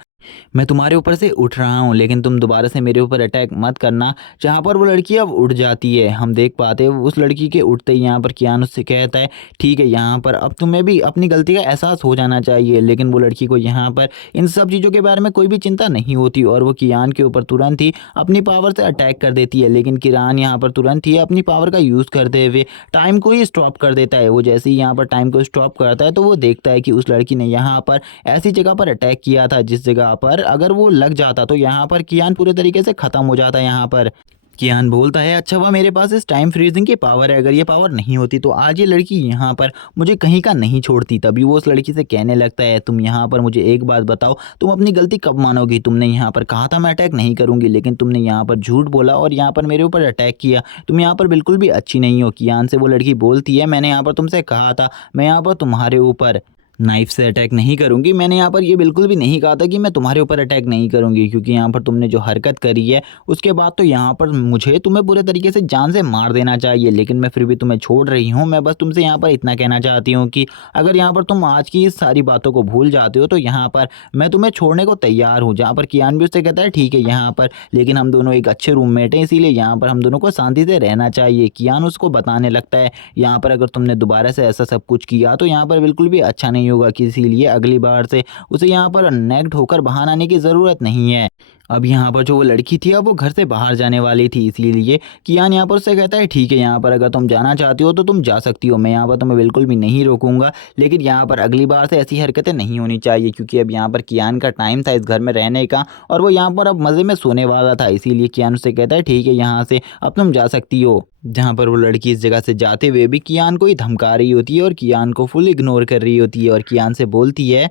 मैं तुम्हारे ऊपर से उठ रहा हूँ, लेकिन तुम दोबारा से मेरे ऊपर अटैक मत करना। जहाँ पर वो लड़की अब उठ जाती है, हम देख पाते हैं उस लड़की के उठते ही यहाँ पर कियान उससे कहता है ठीक है यहाँ पर अब तुम्हें भी अपनी गलती का एहसास हो जाना चाहिए। लेकिन वो लड़की को यहाँ पर इन सब चीज़ों के बारे में कोई भी चिंता नहीं होती और वो कियान के ऊपर तुरंत ही अपनी पावर से अटैक कर देती है। लेकिन कियान यहाँ पर तुरंत ही अपनी पावर का यूज़ करते हुए टाइम को ही स्टॉप कर देता है। वो जैसे ही यहाँ पर टाइम को स्टॉप करता है तो वो देखता है कि उस लड़की ने यहाँ पर ऐसी जगह पर अटैक किया था जिस जगह पर अगर वो लग जाता तो यहाँ पर कियान पूरे तरीके से ख़त्म हो जाता है। यहाँ पर कियान बोलता है अच्छा हुआ मेरे पास इस टाइम फ्रीजिंग की पावर है, अगर ये पावर नहीं होती तो आज ये लड़की यहाँ पर मुझे कहीं का नहीं छोड़ती। तभी वो उस लड़की से कहने लगता है तुम यहाँ पर मुझे एक बात बताओ, तुम अपनी गलती कब मानोगी। तुमने यहाँ पर कहा था मैं अटैक नहीं करूँगी, लेकिन तुमने यहाँ पर झूठ बोला और यहाँ पर मेरे ऊपर अटैक किया। तुम यहाँ पर बिल्कुल भी अच्छी नहीं हो। कियान से वो लड़की बोलती है मैंने यहाँ पर तुमसे कहा था मैं यहाँ पर तुम्हारे ऊपर नाइफ से अटैक नहीं करूँगी, मैंने यहाँ पर ये बिल्कुल भी नहीं कहा था कि मैं तुम्हारे ऊपर अटैक नहीं करूँगी, क्योंकि यहाँ पर तुमने जो हरकत करी है उसके बाद तो यहाँ पर मुझे तुम्हें पूरे तरीके से जान से मार देना चाहिए, लेकिन मैं फिर भी तुम्हें छोड़ रही हूँ। मैं बस तुमसे यहाँ पर इतना कहना चाहती हूँ कि अगर यहाँ पर तुम आज की इस सारी बातों को भूल जाते हो तो यहाँ पर मैं तुम्हें छोड़ने को तैयार हूँ। जहाँ पर कियान भी उससे कहता है ठीक है यहाँ पर लेकिन हम दोनों एक अच्छे रूममेट हैं, इसीलिए यहाँ पर हम दोनों को शांति से रहना चाहिए। कियान उसको बताने लगता है यहाँ पर अगर तुमने दोबारा से ऐसा सब कुछ किया तो यहाँ पर बिल्कुल भी अच्छा नहीं होगा, इसीलिए अगली बार से उसे यहाँ पर नेक्ड होकर बाहर आने की ज़रूरत नहीं है। अब यहाँ पर जो वो लड़की थी अब वो घर से बाहर जाने वाली थी, इसीलिए कियान यहाँ पर उससे कहता है ठीक है यहाँ पर अगर तुम जाना चाहती हो तो तुम जा सकती हो, मैं यहाँ पर तुम्हें बिल्कुल भी नहीं रोकूंगा, लेकिन यहाँ पर अगली बार से ऐसी हरकतें नहीं होनी चाहिए, क्योंकि अब यहाँ पर कियान का टाइम था इस घर में रहने का और वो यहाँ पर अब मज़े में सोने वाला था। इसीलिए कियान उससे कहता है ठीक है यहाँ से अब तुम जा सकती हो। जहाँ पर वो लड़की इस जगह से जाते हुए भी कियान को ही धमका रही होती है और कियान को फुल इग्नोर कर रही होती है और कियान से बोलती है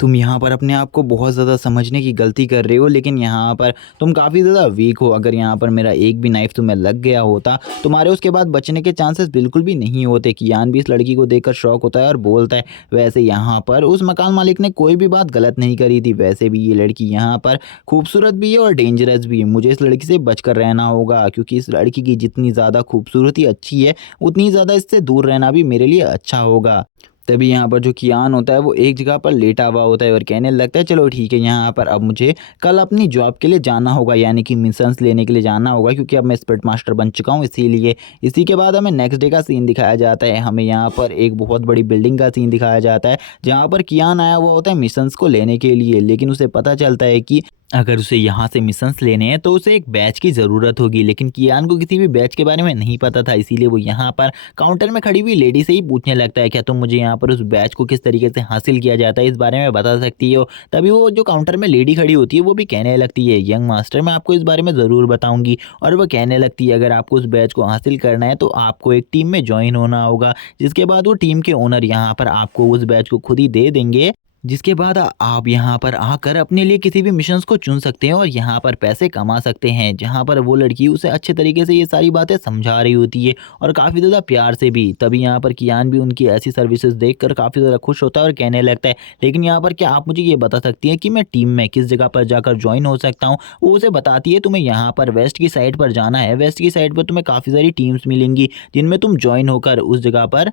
तुम यहाँ पर अपने आप को बहुत ज़्यादा समझने की गलती कर रहे हो, लेकिन यहाँ पर तुम काफ़ी ज़्यादा वीक हो। अगर यहाँ पर मेरा एक भी नाइफ तुम्हें लग गया होता तुम्हारे उसके बाद बचने के चांसेस बिल्कुल भी नहीं होते। कियान भी इस लड़की को देखकर शॉक होता है और बोलता है वैसे यहाँ पर उस मकान मालिक ने कोई भी बात गलत नहीं करी थी, वैसे भी ये लड़की यहाँ पर खूबसूरत भी है और डेंजरस भी है। मुझे इस लड़की से बचकर रहना होगा, क्योंकि इस लड़की की जितनी ज़्यादा खूबसूरती अच्छी है उतनी ज़्यादा इससे दूर रहना भी मेरे लिए अच्छा होगा। तभी यहाँ पर जो कियान होता है वो एक जगह पर लेटा हुआ होता है और कहने लगता है चलो ठीक है यहाँ पर अब मुझे कल अपनी जॉब के लिए जाना होगा, यानी कि मिशंस लेने के लिए जाना होगा, क्योंकि अब मैं स्पिरिट मास्टर बन चुका हूँ। इसीलिए इसी के बाद हमें नेक्स्ट डे का सीन दिखाया जाता है। हमें यहाँ पर एक बहुत बड़ी बिल्डिंग का सीन दिखाया जाता है जहाँ पर कियान आया हुआ होता है मिशंस को लेने के लिए, लेकिन उसे पता चलता है कि अगर उसे यहाँ से मिशंस लेने हैं तो उसे एक बैच की ज़रूरत होगी, लेकिन कियान को किसी भी बैच के बारे में नहीं पता था। इसीलिए वो यहाँ पर काउंटर में खड़ी हुई लेडी से ही पूछने लगता है क्या तुम मुझे यहाँ पर उस बैच को किस तरीके से हासिल किया जाता है इस बारे में बता सकती हो। तभी वो जो काउंटर में लेडी खड़ी होती है वो भी कहने लगती है यंग मास्टर मैं आपको इस बारे में ज़रूर बताऊँगी, और वो कहने लगती है अगर आपको उस बैच को हासिल करना है तो आपको एक टीम में ज्वाइन होना होगा, जिसके बाद वो टीम के ओनर यहाँ पर आपको उस बैच को खुद ही दे देंगे, जिसके बाद आप यहाँ पर आकर अपने लिए किसी भी मिशंस को चुन सकते हैं और यहाँ पर पैसे कमा सकते हैं। जहाँ पर वो लड़की उसे अच्छे तरीके से ये सारी बातें समझा रही होती है और काफ़ी ज़्यादा प्यार से भी। तभी यहाँ पर कियान भी उनकी ऐसी सर्विसेज देखकर काफ़ी ज़्यादा खुश होता है और कहने लगता है लेकिन यहाँ पर क्या आप मुझे ये बता सकती हैं कि मैं टीम में किस जगह पर जाकर ज्वाइन हो सकता हूँ। वो उसे बताती है तुम्हें यहाँ पर वेस्ट की साइड पर जाना है, वेस्ट की साइड पर तुम्हें काफ़ी सारी टीम्स मिलेंगी जिनमें तुम ज्वाइन होकर उस जगह पर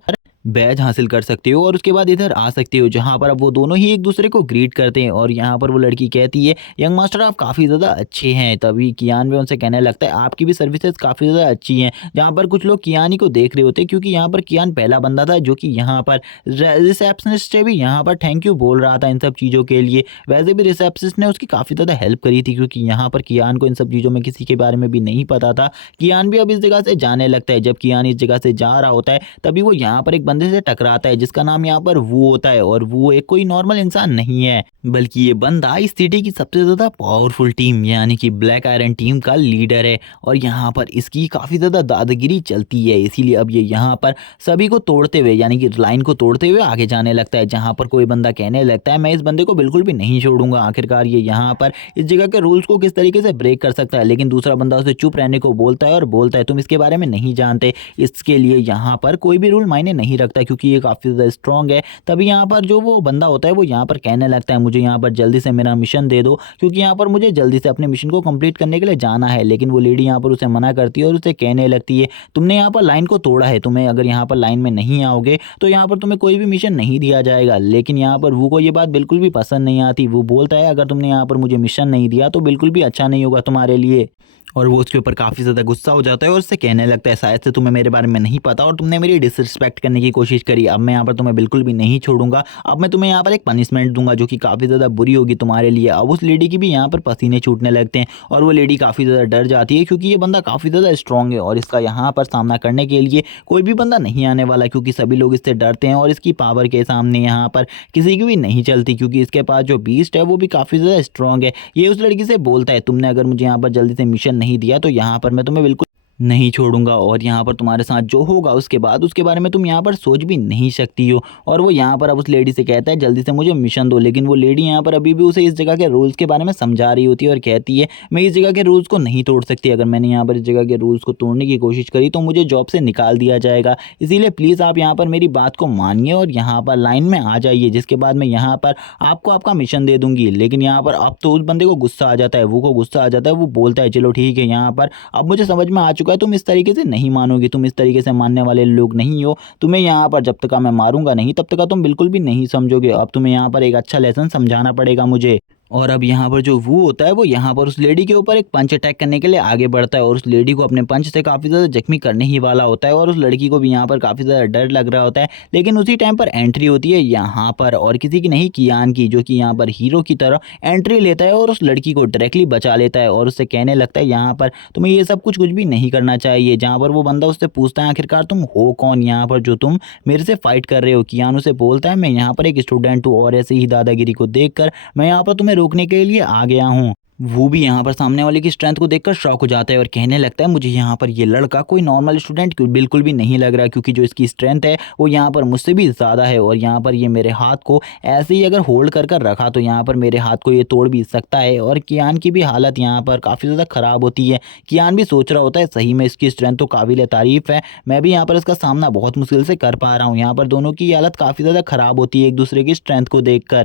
बैज हासिल कर सकते हो और उसके बाद इधर आ सकते हो, जहाँ पर अब वो दोनों ही एक दूसरे को ग्रीट करते हैं और यहाँ पर वो लड़की कहती है यंग मास्टर आप काफ़ी ज़्यादा अच्छे हैं। तभी कियान भी उनसे कहने लगता है आपकी भी सर्विसेज काफ़ी ज़्यादा अच्छी हैं। जहाँ पर कुछ लोग कियान ही को देख रहे होते हैं, क्योंकि यहाँ पर कियान पहला बंदा था जो कि यहाँ पर रिसेप्शनिस्ट से भी यहाँ पर थैंक यू बोल रहा था इन सब चीज़ों के लिए। वैसे भी रिसेप्शनिस्ट ने उसकी काफ़ी ज़्यादा हेल्प करी थी, क्योंकि यहाँ पर कियान को इन सब चीज़ों में किसी के बारे में भी नहीं पता था। कियान भी अब इस जगह से जाने लगता है। जब कियान इस जगह से जा रहा होता है तभी वो यहाँ पर एक बंदे से टकराता है जिसका नाम यहाँ पर वो होता है, और वो एक कोई नॉर्मल इंसान नहीं है, बल्कि ये बंदा इस सिटी की सबसे ज़्यादा पावरफुल टीम यानी कि ब्लैक आयरन टीम का लीडर है। और यहाँ पर इसकी काफ़ी ज़्यादा दादागिरी चलती है, इसीलिए अब ये यहाँ पर सभी को तोड़ते हुए यानी कि लाइन को तोड़ते हुए आगे जाने लगता है। जहाँ पर कोई बंदा कहने लगता है मैं इस बंदे को बिल्कुल भी नहीं छोड़ूंगा। आखिरकार ये यहाँ पर इस जगह के रूल्स को किस तरीके से ब्रेक कर सकता है, लेकिन दूसरा बंदा उसे चुप रहने को बोलता है और बोलता है तुम इसके बारे में नहीं जानते, इसके लिए यहाँ पर कोई भी रूल मायने नहीं रखता क्योंकि ये काफ़ी ज़्यादा स्ट्रॉन्ग है। तभी यहाँ पर जो वो बंदा होता है वो यहाँ पर कहने लगता है मुझे यहाँ पर जल्दी से मेरा मिशन दे दो, क्योंकि यहाँ पर मुझे जल्दी से अपने मिशन को कंप्लीट करने के लिए जाना है। लेकिन वो लेडी यहाँ पर उसे मना करती है और उसे कहने लगती है तुमने यहाँ पर लाइन को तोड़ा है, तुम्हें अगर यहाँ पर लाइन में नहीं आओगे तो यहाँ पर तुम्हें कोई भी मिशन नहीं दिया जाएगा। लेकिन यहाँ पर वो को ये बात बिल्कुल भी पसंद नहीं आती। वो बोलता है अगर तुमने यहाँ पर मुझे मिशन नहीं दिया तो बिल्कुल भी अच्छा नहीं होगा तुम्हारे लिए। और वो उसके ऊपर काफ़ी ज़्यादा गुस्सा हो जाता है और उससे कहने लगता है शायद से तुम्हें मेरे बारे में नहीं पता और तुमने मेरी डिसरिस्पेक्ट करने की कोशिश करी। अब मैं यहाँ पर तुम्हें बिल्कुल भी नहीं छोड़ूंगा। अब मैं तुम्हें यहाँ पर एक पनिशमेंट दूंगा जो कि काफ़ी ज़्यादा बुरी होगी तुम्हारे लिए। अब उस लेडी की भी यहाँ पर पसीने छूटने लगते हैं और वो लेडी काफ़ी ज़्यादा डर जाती है, क्योंकि ये बंदा काफ़ी ज़्यादा स्ट्रॉन्ग है और इसका यहाँ पर सामना करने के लिए कोई भी बंदा नहीं आने वाला, क्योंकि सभी लोग इससे डरते हैं और इसकी पावर के सामने यहाँ पर किसी की भी नहीं चलती, क्योंकि इसके पास जो बीस्ट है वो भी काफ़ी ज़्यादा स्ट्रॉन्ग है। ये उस लड़की से बोलता है तुमने अगर मुझे यहाँ पर जल्दी से मिशन नहीं दिया तो यहाँ पर मैं तुम्हें बिल्कुल नहीं छोड़ूंगा और यहाँ पर तुम्हारे साथ जो होगा उसके बाद उसके बारे में तुम यहाँ पर सोच भी नहीं सकती हो। और वो यहाँ पर अब उस लेडी से कहता है जल्दी से मुझे मिशन दो, लेकिन वो लेडी यहाँ पर अभी भी उसे इस जगह के रूल्स के बारे में समझा रही होती है और कहती है मैं इस जगह के रूल्स को नहीं तोड़ सकती। अगर मैंने यहाँ पर इस जगह के रूल्स को तोड़ने की कोशिश करी तो मुझे जॉब से निकाल दिया जाएगा, इसीलिए प्लीज़ आप यहाँ पर मेरी बात को मानिए और यहाँ पर लाइन में आ जाइए, जिसके बाद मैं यहाँ पर आपको आपका मिशन दे दूंगी। लेकिन यहाँ पर अब तो उस बंदे को गुस्सा आ जाता है, वो को गुस्सा आ जाता है। वो बोलता है चलो ठीक है, यहाँ पर अब मुझे समझ में आ चुका है तुम इस तरीके से नहीं मानोगी, तुम इस तरीके से मानने वाले लोग नहीं हो। तुम्हें यहाँ पर जब तक मैं मारूंगा नहीं तब तक तुम बिल्कुल भी नहीं समझोगे। अब तुम्हें यहाँ पर एक अच्छा लेसन समझाना पड़ेगा मुझे। और अब यहाँ पर जो वो होता है वो यहाँ पर उस लेडी के ऊपर एक पंच अटैक करने के लिए आगे बढ़ता है और उस लेडी को अपने पंच से काफ़ी ज़्यादा जख्मी करने ही वाला होता है और उस लड़की को भी यहाँ पर काफ़ी ज़्यादा डर लग रहा होता है। लेकिन उसी टाइम पर एंट्री होती है यहाँ पर और किसी की नहीं, कियान की, जो कि यहाँ पर हीरो की तरह एंट्री लेता है और उस लड़की को डायरेक्टली बचा लेता है और उससे कहने लगता है यहाँ पर तुम्हें ये सब कुछ भी नहीं करना चाहिए। जहाँ पर वो बंदा उससे पूछता है आखिरकार तुम हो कौन यहाँ पर जो तुम मेरे से फाइट कर रहे हो। कियान उसे बोलता है मैं यहाँ पर एक स्टूडेंट हूँ और ऐसे ही दादागिरी को देखकर मैं यहाँ पर तुम्हें रोकने के लिए आ गया हूँ। वो भी यहाँ पर सामने वाले की स्ट्रेंथ को देखकर शॉक हो जाता है और कहने लगता है मुझे यहाँ पर ये लड़का कोई नॉर्मल स्टूडेंट बिल्कुल भी नहीं लग रहा, क्योंकि जो इसकी स्ट्रेंथ है वो यहाँ पर मुझसे भी ज़्यादा है और यहाँ पर ये मेरे हाथ को ऐसे ही अगर होल्ड कर कर रखा तो यहाँ पर मेरे हाथ को ये तोड़ भी सकता है। और कियान की भी हालत यहाँ पर काफ़ी ज़्यादा ख़राब होती है। कियान भी सोच रहा होता है सही में इसकी स्ट्रेंथ तो काबिल तारीफ़ है, मैं भी यहाँ पर इसका सामना बहुत मुश्किल से कर पा रहा हूँ। यहाँ पर दोनों की हालत काफ़ी ज़्यादा ख़राब होती है एक दूसरे की स्ट्रेंथ को देख।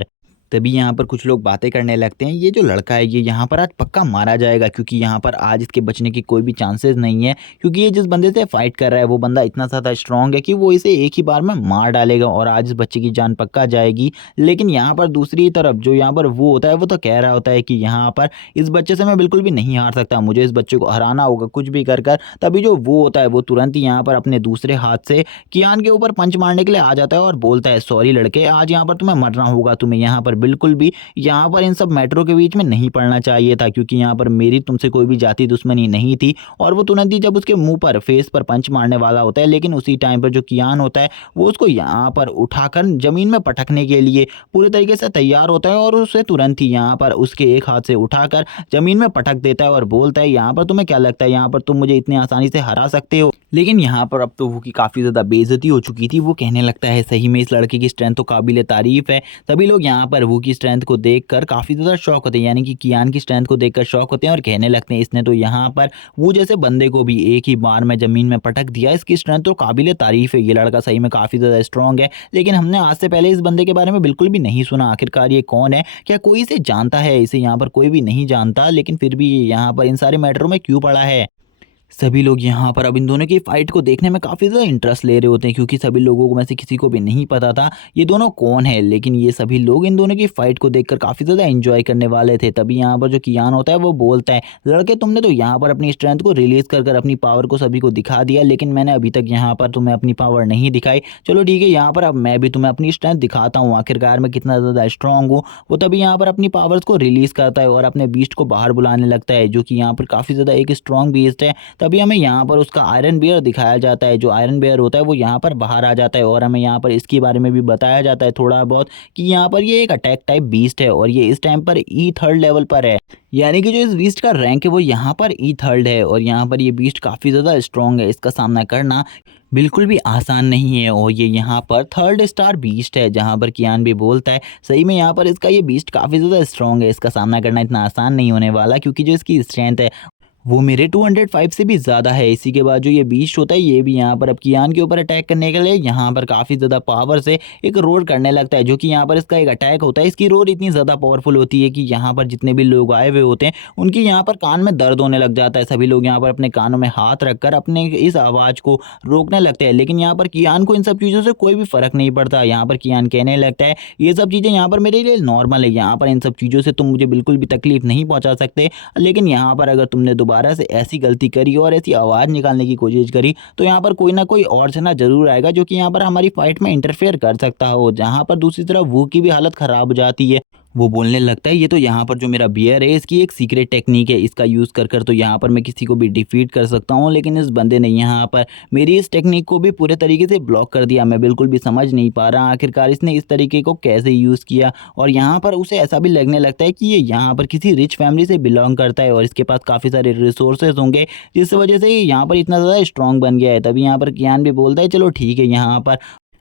तभी यहाँ पर कुछ लोग बातें करने लगते हैं ये जो लड़का है ये यहाँ पर आज पक्का मारा जाएगा, क्योंकि यहाँ पर आज इसके बचने की कोई भी चांसेस नहीं है, क्योंकि ये जिस बंदे से फाइट कर रहा है वो बंदा इतना ज़्यादा स्ट्रांग है कि वो इसे एक ही बार में मार डालेगा और आज इस बच्चे की जान पक्का जाएगी। लेकिन यहाँ पर दूसरी तरफ जो यहाँ पर वो होता है वो तो कह रहा होता है कि यहाँ पर इस बच्चे से मैं बिल्कुल भी नहीं हार सकता, मुझे इस बच्चे को हराना होगा कुछ भी कर कर। तभी जो वो होता है वो तुरंत ही यहाँ पर अपने दूसरे हाथ से कियान के ऊपर पंच मारने के लिए आ जाता है और बोलता है सॉरी लड़के, आज यहाँ पर तुम्हें मरना होगा, तुम्हें यहाँ पर बिल्कुल भी यहाँ पर इन सब मैटरों के बीच में नहीं पड़ना चाहिए था, क्योंकि यहाँ पर मेरी तुमसे कोई भी जाति दुश्मनी नहीं थी। और वो तुरंत ही जब उसके मुंह पर फेस पर पंच मारने वाला होता है, लेकिन उसी टाइम पर जो कियान होता है वो उसको यहाँ पर उठाकर जमीन में पटकने के लिए पूरे तरीके से तैयार होता है और उसे तुरंत ही यहाँ पर उसके एक हाथ से उठाकर जमीन में पटक देता है और बोलता है यहाँ पर तुम्हें क्या लगता है यहाँ पर तुम मुझे इतनी आसानी से हरा सकते हो। लेकिन यहाँ पर अब तो वो की काफ़ी ज़्यादा बेइज्जती हो चुकी थी। वो कहने लगता है सही में इस लड़के की स्ट्रेंथ तो काबिल तारीफ़ है। सभी लोग यहाँ पर वो की स्ट्रेंथ को देखकर काफ़ी ज़्यादा शौक होते हैं, यानी कि कियान की स्ट्रेंथ को देखकर शौक होते हैं और कहने लगते हैं इसने तो यहाँ पर वो जैसे बंदे को भी एक ही बार में ज़मीन में पटक दिया, इसकी स्ट्रेंथ तो काबिल तारीफ़ है, ये लड़का सही में काफ़ी ज़्यादा स्ट्रॉन्ग है। लेकिन हमने आज से पहले इस बंदे के बारे में बिल्कुल भी नहीं सुना, आखिरकार ये कौन है, क्या कोई इसे जानता है? इसे यहाँ पर कोई भी नहीं जानता, लेकिन फिर भी ये यहाँ पर इन सारे मैटरों में क्यों पड़ा है? सभी लोग यहाँ पर अब इन दोनों की फाइट को देखने में काफ़ी ज़्यादा इंटरेस्ट ले रहे होते हैं क्योंकि सभी लोगों को में से किसी को भी नहीं पता था ये दोनों कौन है। लेकिन ये सभी लोग इन दोनों की फाइट को देखकर काफ़ी ज़्यादा एंजॉय करने वाले थे। तभी यहाँ पर जो कियान होता है वो बोलता है, लड़के तुमने तो यहाँ पर अपनी स्ट्रेंथ को रिलीज़ कर कर अपनी पावर को सभी को दिखा दिया, लेकिन मैंने अभी तक यहाँ पर तुम्हें अपनी पावर नहीं दिखाई। चलो ठीक है, यहाँ पर अब मैं भी तुम्हें अपनी स्ट्रेंथ दिखाता हूँ, आखिरकार मैं कितना ज़्यादा स्ट्रॉन्ग हूँ। वो तभी यहाँ पर अपनी पावर्स को रिलीज़ करता है और अपने बीस्ट को बाहर बुलाने लगता है, जो कि यहाँ पर काफ़ी ज़्यादा एक स्ट्रॉन्ग बीस्ट है। तभी हमें यहाँ पर उसका आयरन बियर दिखाया जाता है। जो आयरन बियर होता है वो यहाँ पर बाहर आ जाता है और हमें यहाँ पर इसके बारे में भी बताया जाता है थोड़ा बहुत कि यहाँ पर ये एक अटैक टाइप बीस्ट है और ये इस टाइम पर E3 लेवल पर है। यानी कि जो इस बीस्ट का रैंक है वो यहाँ पर E3 है और यहाँ पर ये बीस्ट काफ़ी ज़्यादा स्ट्रॉन्ग है। इसका सामना करना बिल्कुल भी आसान नहीं है और ये यहाँ पर 3rd स्टार बीस्ट है। जहाँ पर कियान भी बोलता है सही में यहाँ पर इसका ये बीस्ट काफ़ी ज़्यादा स्ट्रॉन्ग है, इसका सामना करना इतना आसान नहीं होने वाला क्योंकि जो इसकी स्ट्रेंथ है वो मेरे 205 से भी ज़्यादा है। इसी के बाद जो ये बीस्ट होता है ये भी यहाँ पर अब कियान के ऊपर अटैक करने के लिए यहाँ पर काफ़ी ज़्यादा पावर से एक रोर करने लगता है, जो कि यहाँ पर इसका एक अटैक होता है। इसकी रोर इतनी ज़्यादा पावरफुल होती है कि यहाँ पर जितने भी लोग आए हुए होते हैं उनकी यहाँ पर कान में दर्द होने लग जाता है। सभी लोग यहाँ पर अपने कानों में हाथ रखकर अपने इस आवाज़ को रोकने लगते हैं, लेकिन यहाँ पर कियान को इन सब चीज़ों से कोई भी फ़र्क नहीं पड़ता। यहाँ पर कियान कहने लगता है ये सब चीज़ें यहाँ पर मेरे लिए नॉर्मल है, यहाँ पर इन सब चीज़ों से तुम मुझे बिल्कुल भी तकलीफ नहीं पहुँचा सकते, लेकिन यहाँ पर अगर तुमने दोबारा से ऐसी गलती करी और ऐसी आवाज़ निकालने की कोशिश करी तो यहाँ पर कोई ना कोई और जना ज़रूर आएगा जो कि यहाँ पर हमारी फाइट में इंटरफेयर कर सकता हो। जहाँ पर दूसरी तरफ वू की भी हालत ख़राब हो जाती है। वो बोलने लगता है ये तो यहाँ पर जो मेरा बियर है इसकी एक सीक्रेट टेक्निक है, इसका यूज़ कर कर तो यहाँ पर मैं किसी को भी डिफीट कर सकता हूँ, लेकिन इस बंदे ने यहाँ पर मेरी इस टेक्निक को भी पूरे तरीके से ब्लॉक कर दिया। मैं बिल्कुल भी समझ नहीं पा रहा आखिरकार इसने इस तरीके को कैसे यूज़ किया। और यहाँ पर उसे ऐसा भी लगने लगता है कि ये यहाँ पर किसी रिच फैमिली से बिलोंग करता है और इसके पास काफ़ी सारे रिसोर्सेज होंगे, जिस वजह से ये यहाँ पर इतना ज़्यादा स्ट्रॉन्ग बन गया है। तभी यहाँ पर कियान भी बोलता है चलो ठीक है, यहाँ पर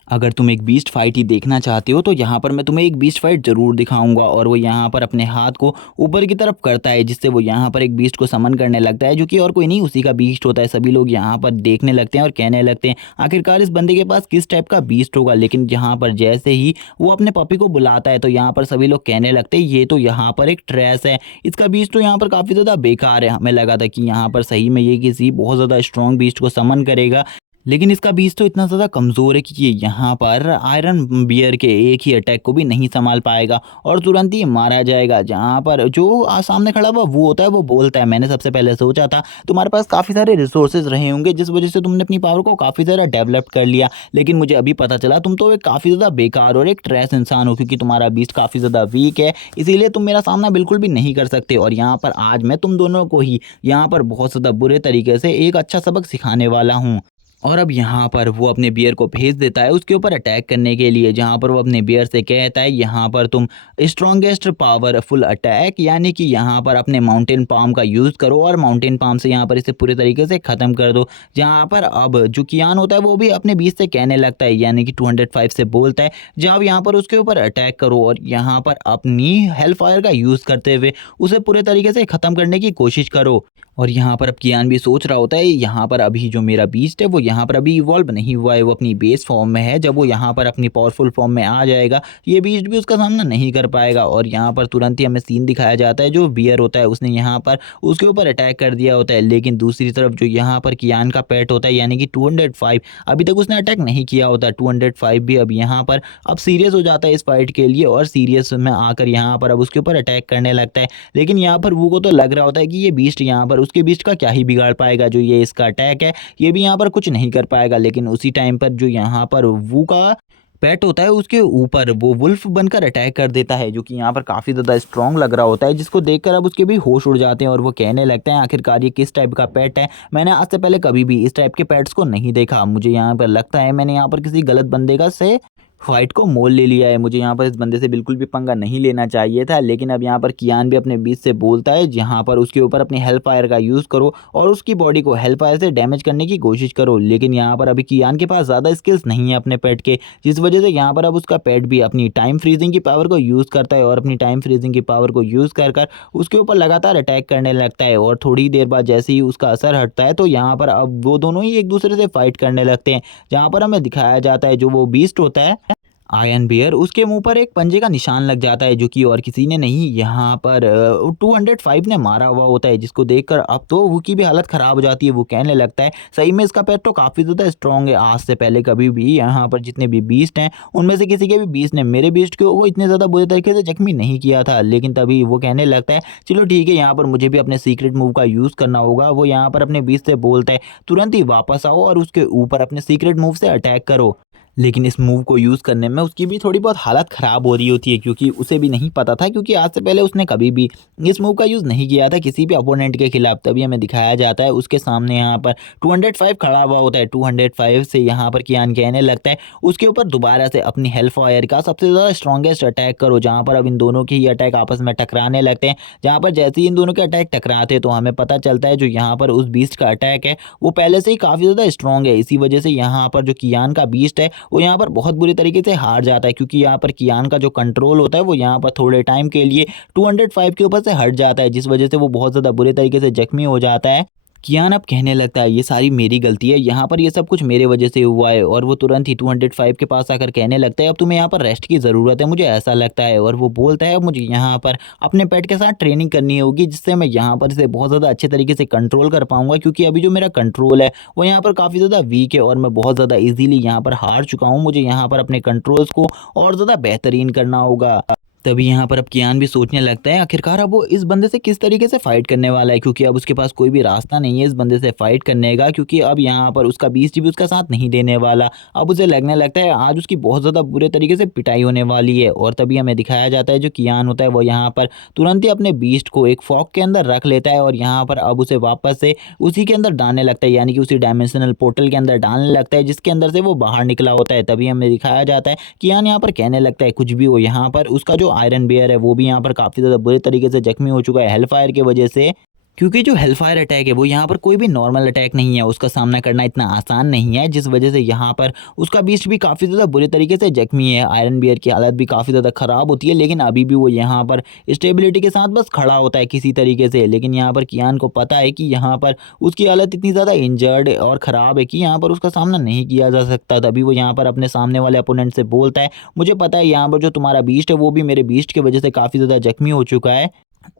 अगर तुम एक बीस्ट फाइट ही देखना चाहते हो तो यहाँ पर मैं तुम्हें एक बीस्ट फाइट ज़रूर दिखाऊंगा। और वो यहाँ पर अपने हाथ को ऊपर की तरफ करता है जिससे वो यहाँ पर एक बीस्ट को समन करने लगता है, जो कि और कोई नहीं उसी का बीस्ट होता है। सभी लोग यहाँ पर देखने लगते हैं और कहने लगते हैं आखिरकार इस बंदे के पास किस टाइप का बीस्ट होगा। लेकिन यहाँ पर जैसे ही वो अपने पपी को बुलाता है तो यहाँ पर सभी लोग कहने लगते हैं ये तो यहाँ पर एक ट्रैश है, इसका बीस्ट तो यहाँ पर काफ़ी ज़्यादा बेकार है। हमें लगा था कि यहाँ पर सही में ये किसी बहुत ज़्यादा स्ट्रॉन्ग बीस्ट को समन करेगा, लेकिन इसका बीज तो इतना ज़्यादा कमज़ोर है कि ये यहाँ पर आयरन बियर के एक ही अटैक को भी नहीं संभाल पाएगा और तुरंत ही मारा जाएगा। जहाँ पर जो सामने खड़ा हुआ वो होता है वो बोलता है मैंने सबसे पहले सोचा था तुम्हारे पास काफ़ी सारे रिसोर्सेज रहे होंगे जिस वजह से तुमने अपनी पावर को काफ़ी ज़्यादा डेवलप कर लिया, लेकिन मुझे अभी पता चला तुम तो एक काफ़ी ज़्यादा बेकार और एक ट्रैश इंसान हो क्योंकि तुम्हारा बीस्ट काफ़ी ज़्यादा वीक है, इसीलिए तुम मेरा सामना बिल्कुल भी नहीं कर सकते। और यहाँ पर आज मैं तुम दोनों को ही यहाँ पर बहुत ज़्यादा बुरे तरीके से एक अच्छा सबक सिखाने वाला हूँ। और अब यहाँ पर वो अपने बियर को भेज देता है उसके ऊपर अटैक करने के लिए, जहाँ पर वो अपने बियर से कहता है यहाँ पर तुम स्ट्रॉन्गेस्ट पावरफुल अटैक यानी कि यहाँ पर अपने माउंटेन पाम का यूज़ करो और माउंटेन पाम से यहाँ पर इसे पूरे तरीके से ख़त्म कर दो। जहाँ पर अब जो कियान होता है वो भी अपने बीच से कहने लगता है यानी कि 205 से बोलता है जब यहाँ पर उसके ऊपर अटैक करो और यहाँ पर अपनी हेल फायर का यूज़ करते हुए उसे पूरे तरीके से ख़त्म करने की कोशिश करो। और यहाँ पर अब कियान भी सोच रहा होता है यहाँ पर अभी जो मेरा बीस्ट है वो यहाँ पर अभी इवॉल्व नहीं हुआ है, वो अपनी बेस फॉर्म में है। जब वो यहाँ पर अपनी पावरफुल फॉर्म में आ जाएगा ये बीस्ट भी उसका सामना नहीं कर पाएगा। और यहाँ पर तुरंत ही हमें सीन दिखाया जाता है जो बियर होता है उसने यहाँ पर उसके ऊपर अटैक कर दिया होता है, लेकिन दूसरी तरफ जो यहाँ पर कियान का पेट होता है यानी कि 205 अभी तक उसने अटैक नहीं किया होता। 205 भी अब यहाँ पर अब सीरियस हो जाता है इस फाइट के लिए और सीरियस में आकर यहाँ पर अब उसके ऊपर अटैक करने लगता है। लेकिन यहाँ पर वो को तो लग रहा होता है कि ये बीस्ट यहाँ पर उसके बीस्ट का क्या ही बिगाड़ पाएगा, जो ये इसका अटैक है ये भी यहाँ पर कुछ नहीं कर पाएगा। लेकिन उसी टाइम पर जो यहाँ पर वू का पेट होता है उसके ऊपर वो वुल्फ बनकर अटैक कर देता है, जो कि यहाँ पर काफ़ी ज़्यादा स्ट्रॉन्ग लग रहा होता है, जिसको देखकर अब उसके भी होश उड़ जाते हैं और वो कहने लगते हैं आखिरकार ये किस टाइप का पेट है, मैंने आज से पहले कभी भी इस टाइप के पेट्स को नहीं देखा। मुझे यहाँ पर लगता है मैंने यहाँ पर किसी गलत बंदे का से फाइट को मोल ले लिया है, मुझे यहाँ पर इस बंदे से बिल्कुल भी पंगा नहीं लेना चाहिए था। लेकिन अब यहाँ पर कियान भी अपने बीच से बोलता है जहाँ पर उसके ऊपर अपनी हेल फायर का यूज़ करो और उसकी बॉडी को हेल फायर से डैमेज करने की कोशिश करो। लेकिन यहाँ पर अभी कियान के पास ज़्यादा स्किल्स नहीं है अपने पेट के, जिस वजह से यहाँ पर अब उसका पेट भी अपनी टाइम फ्रीजिंग की पावर को यूज़ करता है और अपनी टाइम फ्रीजिंग की पावर को यूज़ कर कर उसके ऊपर लगातार अटैक करने लगता है। और थोड़ी देर बाद जैसे ही उसका असर हटता है तो यहाँ पर अब वो दोनों ही एक दूसरे से फाइट करने लगते हैं। जहाँ पर हमें दिखाया जाता है जो वो बीस्ट होता है आयरन बियर उसके मुंह पर एक पंजे का निशान लग जाता है जो कि और किसी ने नहीं यहाँ पर 205 ने मारा हुआ होता है, जिसको देखकर अब तो वो की भी हालत खराब हो जाती है। वो कहने लगता है सही में इसका पैर तो काफ़ी ज़्यादा स्ट्रांग है, आज से पहले कभी भी यहाँ पर जितने भी बीस्ट हैं उनमें से किसी के भी बीस्ट ने मेरे बीस्ट को वो इतने ज़्यादा बुरे तरीके से जख्मी नहीं किया था। लेकिन तभी वो कहने लगता है चलो ठीक है, यहाँ पर मुझे भी अपने सीक्रेट मूव का यूज़ करना होगा। वो यहाँ पर अपने बीस्ट से बोलता है तुरंत ही वापस आओ और उसके ऊपर अपने सीक्रेट मूव से अटैक करो। लेकिन इस मूव को यूज़ करने में उसकी भी थोड़ी बहुत हालत ख़राब हो रही होती है, क्योंकि उसे भी नहीं पता था, क्योंकि आज से पहले उसने कभी भी इस मूव का यूज़ नहीं किया था किसी भी अपोनेंट के खिलाफ। तभी हमें दिखाया जाता है उसके सामने यहाँ पर 205 खड़ा हुआ होता है। 205 से यहाँ पर कियान कहने लगता है उसके ऊपर दोबारा से अपनी हेलफायर का सबसे ज़्यादा स्ट्रॉन्गेस्ट अटैक करो, जहाँ पर अब इन दोनों के ही अटैक आपस में टकराने लगते हैं। जहाँ पर जैसे ही इन दोनों के अटैक टकराते हैं तो हमें पता चलता है जो यहाँ पर उस बीस्ट का अटैक है वो पहले से ही काफ़ी ज़्यादा स्ट्रॉन्ग है। इसी वजह से यहाँ पर जो कियान का बीस्ट है वो यहाँ पर बहुत बुरी तरीके से हार जाता है, क्योंकि यहाँ पर कियान का जो कंट्रोल होता है वो यहाँ पर थोड़े टाइम के लिए 205 के ऊपर से हट जाता है, जिस वजह से वो बहुत ज़्यादा बुरे तरीके से जख्मी हो जाता है। कियान अब कहने लगता है ये सारी मेरी गलती है, यहाँ पर ये सब कुछ मेरे वजह से हुआ है। और वो तुरंत ही 205 के पास आकर कहने लगता है अब तुम्हें यहाँ पर रेस्ट की ज़रूरत है, मुझे ऐसा लगता है। और वो बोलता है अब मुझे यहाँ पर अपने पेट के साथ ट्रेनिंग करनी होगी, जिससे मैं यहाँ पर इसे बहुत ज़्यादा अच्छे तरीके से कंट्रोल कर पाऊंगा, क्योंकि अभी जो मेरा कंट्रोल है वो यहाँ पर काफ़ी ज़्यादा वीक है और मैं बहुत ज़्यादा ईजिली यहाँ पर हार चुका हूँ। मुझे यहाँ पर अपने कंट्रोल्स को और ज़्यादा बेहतरीन करना होगा। तभी यहाँ पर अब कियान भी सोचने लगता है आखिरकार अब वो इस बंदे से किस तरीके से फाइट करने वाला है, क्योंकि अब उसके पास कोई भी रास्ता नहीं है इस बंदे से फाइट करने का, क्योंकि अब यहाँ पर उसका बीस्ट भी उसका साथ नहीं देने वाला। अब उसे लगने लगता है आज उसकी बहुत ज़्यादा बुरे तरीके से पिटाई होने वाली है। और तभी हमें दिखाया जाता है जो कियान होता है वो यहाँ पर तुरंत ही अपने बीस्ट को एक फॉग के अंदर रख लेता है और यहाँ पर अब उसे वापस से उसी के अंदर डालने लगता है, यानी कि उसी डायमेंशनल पोर्टल के अंदर डालने लगता है जिसके अंदर से वो बाहर निकला होता है। तभी हमें दिखाया जाता है कियान यहाँ पर कहने लगता है कुछ भी हो, यहाँ पर उसका जो आयरन बेयर है वो भी यहाँ पर काफ़ी ज़्यादा बुरे तरीके से जख्मी हो चुका है हेलफायर की वजह से, क्योंकि जो हेलफायर अटैक है वो यहाँ पर कोई भी नॉर्मल अटैक नहीं है, उसका सामना करना इतना आसान नहीं है, जिस वजह से यहाँ पर उसका बीस्ट भी काफ़ी ज़्यादा बुरे तरीके से जख्मी है। आयरन बियर की हालत भी काफ़ी ज़्यादा ख़राब होती है, लेकिन अभी भी वो यहाँ पर स्टेबिलिटी के साथ बस खड़ा होता है किसी तरीके से। लेकिन यहाँ पर कियान को पता है कि यहाँ पर उसकी हालत इतनी ज़्यादा इंजर्ड और ख़राब है कि यहाँ पर उसका सामना नहीं किया जा सकता। तभी वो यहाँ पर अपने सामने वाले अपोनेंट से बोलता है मुझे पता है यहाँ पर जो तुम्हारा बीस्ट है वो भी मेरे बीस्ट की वजह से काफ़ी ज़्यादा जख्मी हो चुका है,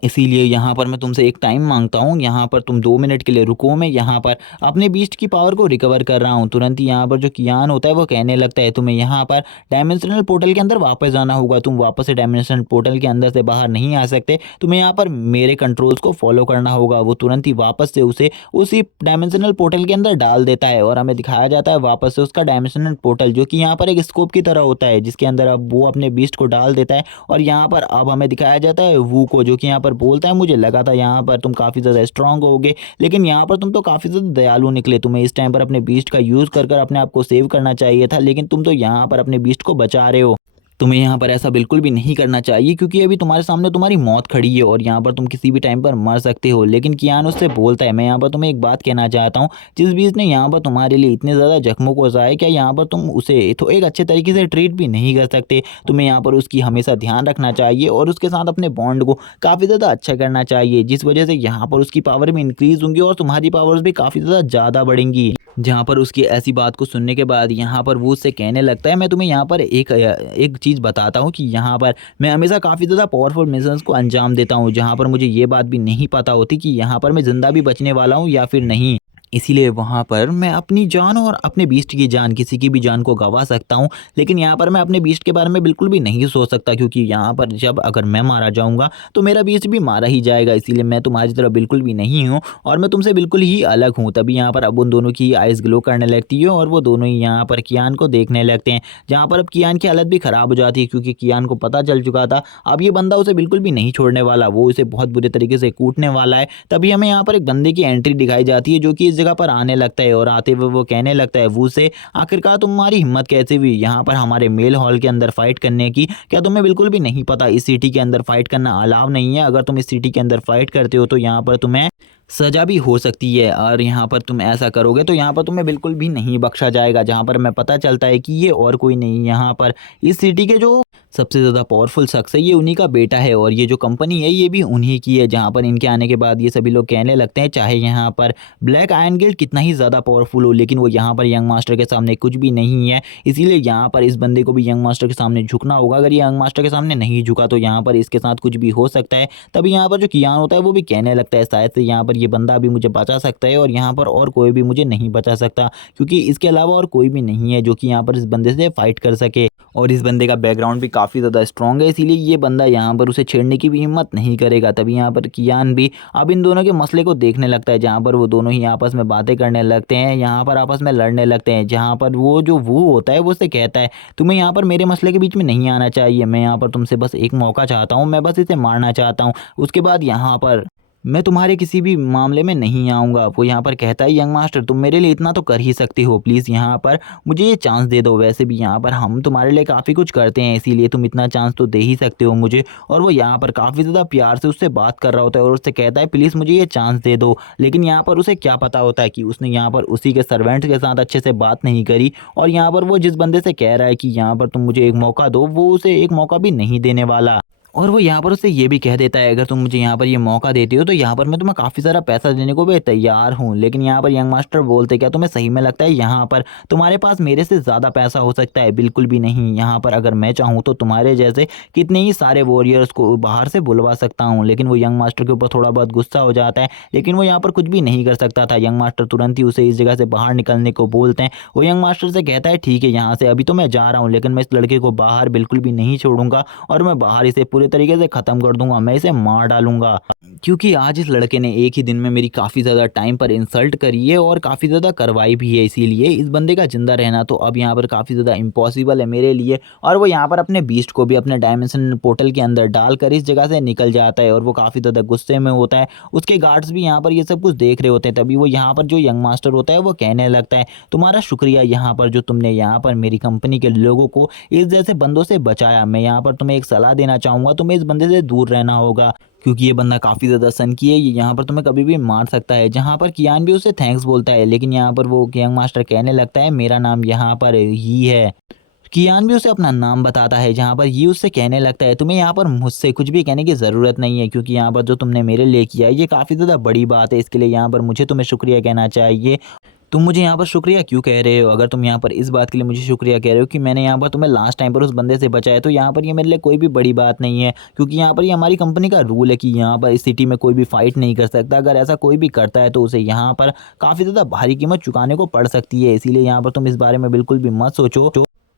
इसीलिए यहाँ पर मैं तुमसे एक टाइम मांगता हूँ, यहाँ पर तुम 2 मिनट के लिए रुको, मैं यहाँ पर अपने बीस्ट की पावर को रिकवर कर रहा हूँ। तुरंत ही यहाँ पर जो कियान होता है वो कहने लगता है तुम्हें यहाँ पर डायमेंशनल पोर्टल के अंदर वापस जाना होगा, तुम वापस से डायमेंशनल पोर्टल के अंदर से बाहर नहीं आ सकते, तुम्हें यहाँ पर मेरे कंट्रोल्स को फॉलो करना होगा। वो तुरंत ही वापस से उसे उसी डायमेंशनल पोर्टल के अंदर डाल देता है और हमें दिखाया जाता है वापस से उसका डायमेंशनल पोर्टल, जो कि यहाँ पर एक स्कोप की तरह होता है, जिसके अंदर अब वो अपने बीस्ट को डाल देता है। और यहाँ पर अब हमें दिखाया जाता है वू को, जो कि यहाँ पर बोलता है मुझे लगा था यहाँ पर तुम काफ़ी ज़्यादा स्ट्रांग होगे, लेकिन यहाँ पर तुम तो काफ़ी ज़्यादा दयालु निकले, तुम्हें इस टाइम पर अपने बीस्ट का यूज़ कर कर अपने आप को सेव करना चाहिए था, लेकिन तुम तो यहाँ पर अपने बीस्ट को बचा रहे हो। तुम्हें यहाँ पर ऐसा बिल्कुल भी नहीं करना चाहिए, क्योंकि अभी तुम्हारे सामने तुम्हारी मौत खड़ी है और यहाँ पर तुम किसी भी टाइम पर मर सकते हो। लेकिन कियान उससे बोलता है मैं यहाँ पर तुम्हें एक बात कहना चाहता हूँ, जिस बीच ने यहाँ पर तुम्हारे लिए इतने ज़्यादा जख्मों को सहा है, क्या यहाँ पर तुम उसे तो एक अच्छे तरीके से ट्रीट भी नहीं कर सकते। तुम्हें यहाँ पर उसकी हमेशा ध्यान रखना चाहिए और उसके साथ अपने बॉन्ड को काफ़ी ज़्यादा अच्छा करना चाहिए, जिस वजह से यहाँ पर उसकी पावर भी इंक्रीज़ होंगी और तुम्हारी पावर्स भी काफ़ी ज़्यादा बढ़ेंगी। जहाँ पर उसकी ऐसी बात को सुनने के बाद यहाँ पर वो उससे कहने लगता है मैं तुम्हें यहाँ पर एक चीज़ बताता हूँ कि यहाँ पर मैं हमेशा काफ़ी ज़्यादा पावरफुल मिशंस को अंजाम देता हूँ, जहाँ पर मुझे ये बात भी नहीं पता होती कि यहाँ पर मैं ज़िंदा भी बचने वाला हूँ या फिर नहीं। इसीलिए वहाँ पर मैं अपनी जान और अपने बीस्ट की जान, किसी की भी जान को गंवा सकता हूँ, लेकिन यहाँ पर मैं अपने बीस्ट के बारे में बिल्कुल भी नहीं सोच सकता, क्योंकि यहाँ पर जब अगर मैं मारा जाऊँगा तो मेरा बीस्ट भी मारा ही जाएगा। इसीलिए मैं तुम्हारी तरह बिल्कुल भी नहीं हूँ और मैं तुमसे बिल्कुल ही अलग हूँ। तभी यहाँ पर अब उन दोनों की आइज़ ग्लो करने लगती है और वो दोनों ही यहाँ पर कियान को देखने लगते हैं, जहाँ पर अब कियान की हालत भी ख़राब हो जाती है, क्योंकि कियान को पता चल चुका था अब ये बंदा उसे बिल्कुल भी नहीं छोड़ने वाला, वो उसे बहुत बुरे तरीके से कूटने वाला है। तभी हमें यहाँ पर एक बंदे की एंट्री दिखाई जाती है जो कि इस जगह पर आने लगता है और आते हुए वो कहने लगता है वो से आखिरकार तुम्हारी हिम्मत कैसे हुई यहाँ पर हमारे मेल हॉल के अंदर फाइट करने की, क्या तुम्हें बिल्कुल भी नहीं पता इस सिटी के अंदर फाइट करना अलाउ नहीं है, अगर तुम इस सिटी के अंदर फाइट करते हो तो यहाँ पर तुम्हें सज़ा भी हो सकती है और यहाँ पर तुम ऐसा करोगे तो यहाँ पर तुम्हें बिल्कुल भी नहीं बख्शा जाएगा। जहाँ पर हमें पता चलता है कि ये और कोई नहीं, यहाँ पर इस सिटी के जो सबसे ज़्यादा पावरफुल शख्स है ये उन्हीं का बेटा है और ये जो कंपनी है ये भी उन्हीं की है। जहाँ पर इनके आने के बाद ये सभी लोग कहने लगते हैं चाहे यहाँ पर ब्लैक आयरन गिल्ड कितना ही ज़्यादा पावरफुल हो, लेकिन वो यहाँ पर यंग मास्टर के सामने कुछ भी नहीं है। इसीलिए यहाँ पर इस बंदे को भी यंग मास्टर के सामने झुकना होगा। अगर ये यंग मास्टर के सामने नहीं झुका तो यहाँ पर इसके साथ कुछ भी हो सकता है। तभी यहाँ पर जो कियान होता है वो भी कहने लगता है शायद से यहाँ पर ये बंदा भी मुझे बचा सकता है और यहाँ पर और कोई भी मुझे नहीं बचा सकता, क्योंकि इसके अलावा और कोई भी नहीं है जो कि यहाँ पर इस बंदे से फाइट कर सके। और इस बंदे का बैकग्राउंड भी काफ़ी ज़्यादा स्ट्रॉन्ग है, इसीलिए ये बंदा यहाँ पर उसे छेड़ने की भी हिम्मत नहीं करेगा। तभी यहाँ पर कियान भी अब इन दोनों के मसले को देखने लगता है, जहाँ पर वो दोनों ही आपस में बातें करने लगते हैं, यहाँ पर आपस में लड़ने लगते हैं। जहाँ पर वो होता है वो उससे कहता है तुम्हें यहाँ पर मेरे मसले के बीच में नहीं आना चाहिए, मैं यहाँ पर तुमसे बस एक मौका चाहता हूँ, मैं बस इसे मारना चाहता हूँ, उसके बाद यहाँ पर मैं तुम्हारे किसी भी मामले में नहीं आऊँगा। वो यहाँ पर कहता है यंग मास्टर तुम मेरे लिए इतना तो कर ही सकते हो, प्लीज़ यहाँ पर मुझे ये चांस दे दो। वैसे भी यहाँ पर हम तुम्हारे लिए काफ़ी कुछ करते हैं, इसीलिए तुम इतना चांस तो दे ही सकते हो मुझे। और वो यहाँ पर काफ़ी ज़्यादा प्यार से उससे बात कर रहा होता है और उससे कहता है प्लीज़ मुझे ये चांस दे दो। लेकिन यहाँ पर उसे क्या पता होता है कि उसने यहाँ पर उसी के सर्वेंट्स के साथ अच्छे से बात नहीं करी और यहाँ पर वो जिस बंदे से कह रहा है कि यहाँ पर तुम मुझे एक मौका दो, वो उसे एक मौका भी नहीं देने वाला। और वो यहाँ पर उससे ये भी कह देता है अगर तुम मुझे यहाँ पर ये मौका देती हो तो यहाँ पर मैं तुम्हें काफ़ी सारा पैसा देने को भी तैयार हूँ। लेकिन यहाँ पर यंग मास्टर बोलते क्या तुम्हें सही में लगता है यहाँ पर तुम्हारे पास मेरे से ज़्यादा पैसा हो सकता है? बिल्कुल भी नहीं। यहाँ पर अगर मैं चाहूँ तो तुम्हारे जैसे कितने ही सारे वॉरियर्स को बाहर से बुलवा सकता हूँ। लेकिन वो यंग मास्टर के ऊपर थोड़ा बहुत गुस्सा हो जाता है, लेकिन वो यहाँ पर कुछ भी नहीं कर सकता था। यंग मास्टर तुरंत ही उसे इस जगह से बाहर निकलने को बोलते हैं। वो यंग मास्टर से कहता है ठीक है यहाँ से अभी तो मैं जा रहा हूँ, लेकिन मैं इस लड़के को बाहर बिल्कुल भी नहीं छोड़ूंगा और मैं बाहर इसे पूरे तरीके से ख़त्म कर दूंगा, मैं इसे मार डालूंगा। क्योंकि आज इस लड़के ने एक ही दिन में मेरी काफ़ी ज़्यादा टाइम पर इंसल्ट करी है और काफ़ी ज़्यादा करवाई भी है, इसीलिए इस बंदे का जिंदा रहना तो अब यहाँ पर काफ़ी ज़्यादा इम्पॉसिबल है मेरे लिए। और वो यहाँ पर अपने बीस्ट को भी अपने डायमेंशन पोर्टल के अंदर डालकर इस जगह से निकल जाता है और वो काफ़ी ज़्यादा गुस्से में होता है। उसके गार्ड्स भी यहाँ पर ये सब कुछ देख रहे होते हैं। तभी वो यहाँ पर जो यंग मास्टर होता है वो कहने लगता है तुम्हारा शुक्रिया यहाँ पर जो तुमने यहाँ पर मेरी कंपनी के लोगों को इस जैसे बंदों से बचाया। मैं यहाँ पर तुम्हें एक सलाह देना चाहूँगा, तुम्हें इस बंदे से दूर रहना होगा क्योंकि ये बंदा काफ़ी ज़्यादा सनकी है, ये यहाँ पर तुम्हें कभी भी मार सकता है। जहाँ पर कियान भी उसे थैंक्स बोलता है, लेकिन यहाँ पर वो यंग मास्टर कहने लगता है मेरा नाम यहाँ पर ही है। कियान भी उसे अपना नाम बताता है, जहाँ पर ये उससे कहने लगता है तुम्हें यहाँ पर मुझसे कुछ भी कहने की ज़रूरत नहीं है, क्योंकि यहाँ पर जो तुमने मेरे लिए किया है ये काफ़ी ज़्यादा बड़ी बात है। इसके लिए यहाँ पर मुझे तुम्हें शुक्रिया कहना चाहिए। तुम मुझे यहाँ पर शुक्रिया क्यों कह रहे हो? अगर तुम यहाँ पर इस बात के लिए मुझे शुक्रिया कह रहे हो कि मैंने यहाँ पर तुम्हें लास्ट टाइम पर उस बंदे से बचाया, तो यहाँ पर ये मेरे लिए कोई भी बड़ी बात नहीं है, क्योंकि यहाँ पर ये हमारी कंपनी का रूल है कि यहाँ पर इस सिटी में कोई भी फाइट नहीं कर सकता। अगर ऐसा कोई भी करता है तो उसे यहाँ पर काफ़ी ज़्यादा भारी कीमत चुकाने को पड़ सकती है। इसीलिए यहाँ पर तुम इस बारे में बिल्कुल भी मत सोचो।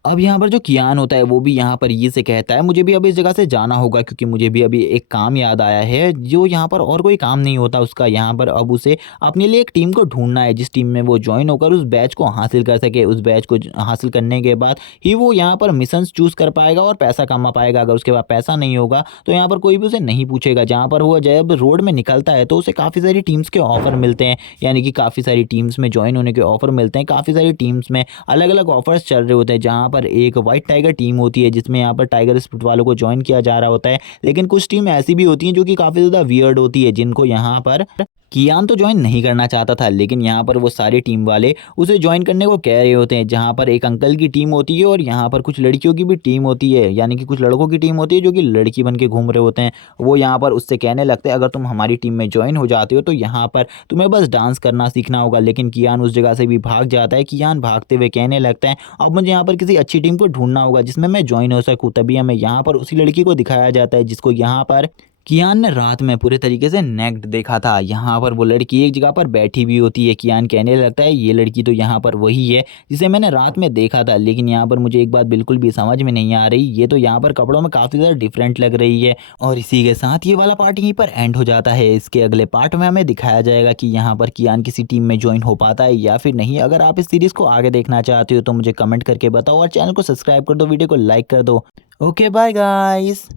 अब यहाँ पर जो कियान होता है वो भी यहाँ पर ये से कहता है मुझे भी अब इस जगह से जाना होगा, क्योंकि मुझे भी अभी एक काम याद आया है जो यहाँ पर और कोई काम नहीं होता उसका। यहाँ पर अब उसे अपने लिए एक टीम को ढूंढना है जिस टीम में वो ज्वाइन होकर उस बैच को हासिल कर सके। उस बैच को हासिल करने के बाद ही वो यहाँ पर मिशंस चूज़ कर पाएगा और पैसा कमा पाएगा। अगर उसके पास पैसा नहीं होगा तो यहाँ पर कोई भी उसे नहीं पूछेगा। जहाँ पर वो जब रोड में निकलता है तो उसे काफ़ी सारी टीम्स के ऑफर मिलते हैं, यानी कि काफ़ी सारी टीम्स में ज्वाइन होने के ऑफर मिलते हैं। काफ़ी सारी टीम्स में अलग अलग ऑफर्स चल रहे होते हैं। जहाँ पर एक वाइट टाइगर टीम होती है जिसमें यहाँ पर टाइगर स्पिरिट वालों को ज्वाइन किया जा रहा होता है, लेकिन कुछ टीम ऐसी भी होती हैं जो कि काफ़ी ज़्यादा वियर्ड होती है जिनको यहाँ पर कियान तो ज्वाइन नहीं करना चाहता था, लेकिन यहाँ पर वो सारे टीम वाले उसे ज्वाइन करने को कह रहे होते हैं। जहाँ पर एक अंकल की टीम होती है और यहाँ पर कुछ लड़कियों की भी टीम होती है, यानी कि कुछ लड़कों की टीम होती है जो कि लड़की बन के घूम रहे होते हैं। वो यहाँ पर उससे कहने लगते हैं अगर तुम हमारी टीम में ज्वाइन हो जाते हो तो यहाँ पर तुम्हें बस डांस करना सीखना होगा। लेकिन कियान उस जगह से भी भाग जाता है। कियान भागते हुए कहने लगता है अब मुझे यहाँ पर किसी अच्छी टीम को ढूंढना होगा जिसमें मैं ज्वाइन हो सकूँ। तभी हमें यहाँ पर उसी लड़की को दिखाया जाता है जिसको यहाँ पर कियान ने रात में पूरे तरीके से नेक्ड देखा था। यहाँ पर वो लड़की एक जगह पर बैठी हुई होती है। कियान कहने लगता है ये लड़की तो यहाँ पर वही है जिसे मैंने रात में देखा था, लेकिन यहाँ पर मुझे एक बात बिल्कुल भी समझ में नहीं आ रही, ये तो यहाँ पर कपड़ों में काफ़ी ज़्यादा डिफरेंट लग रही है। और इसी के साथ ये वाला पार्ट यहीं पर एंड हो जाता है। इसके अगले पार्ट में हमें दिखाया जाएगा कि यहाँ पर कियान किसी टीम में ज्वाइन हो पाता है या फिर नहीं। अगर आप इस सीरीज़ को आगे देखना चाहते हो तो मुझे कमेंट करके बताओ और चैनल को सब्सक्राइब कर दो, वीडियो को लाइक कर दो। Okay bye guys.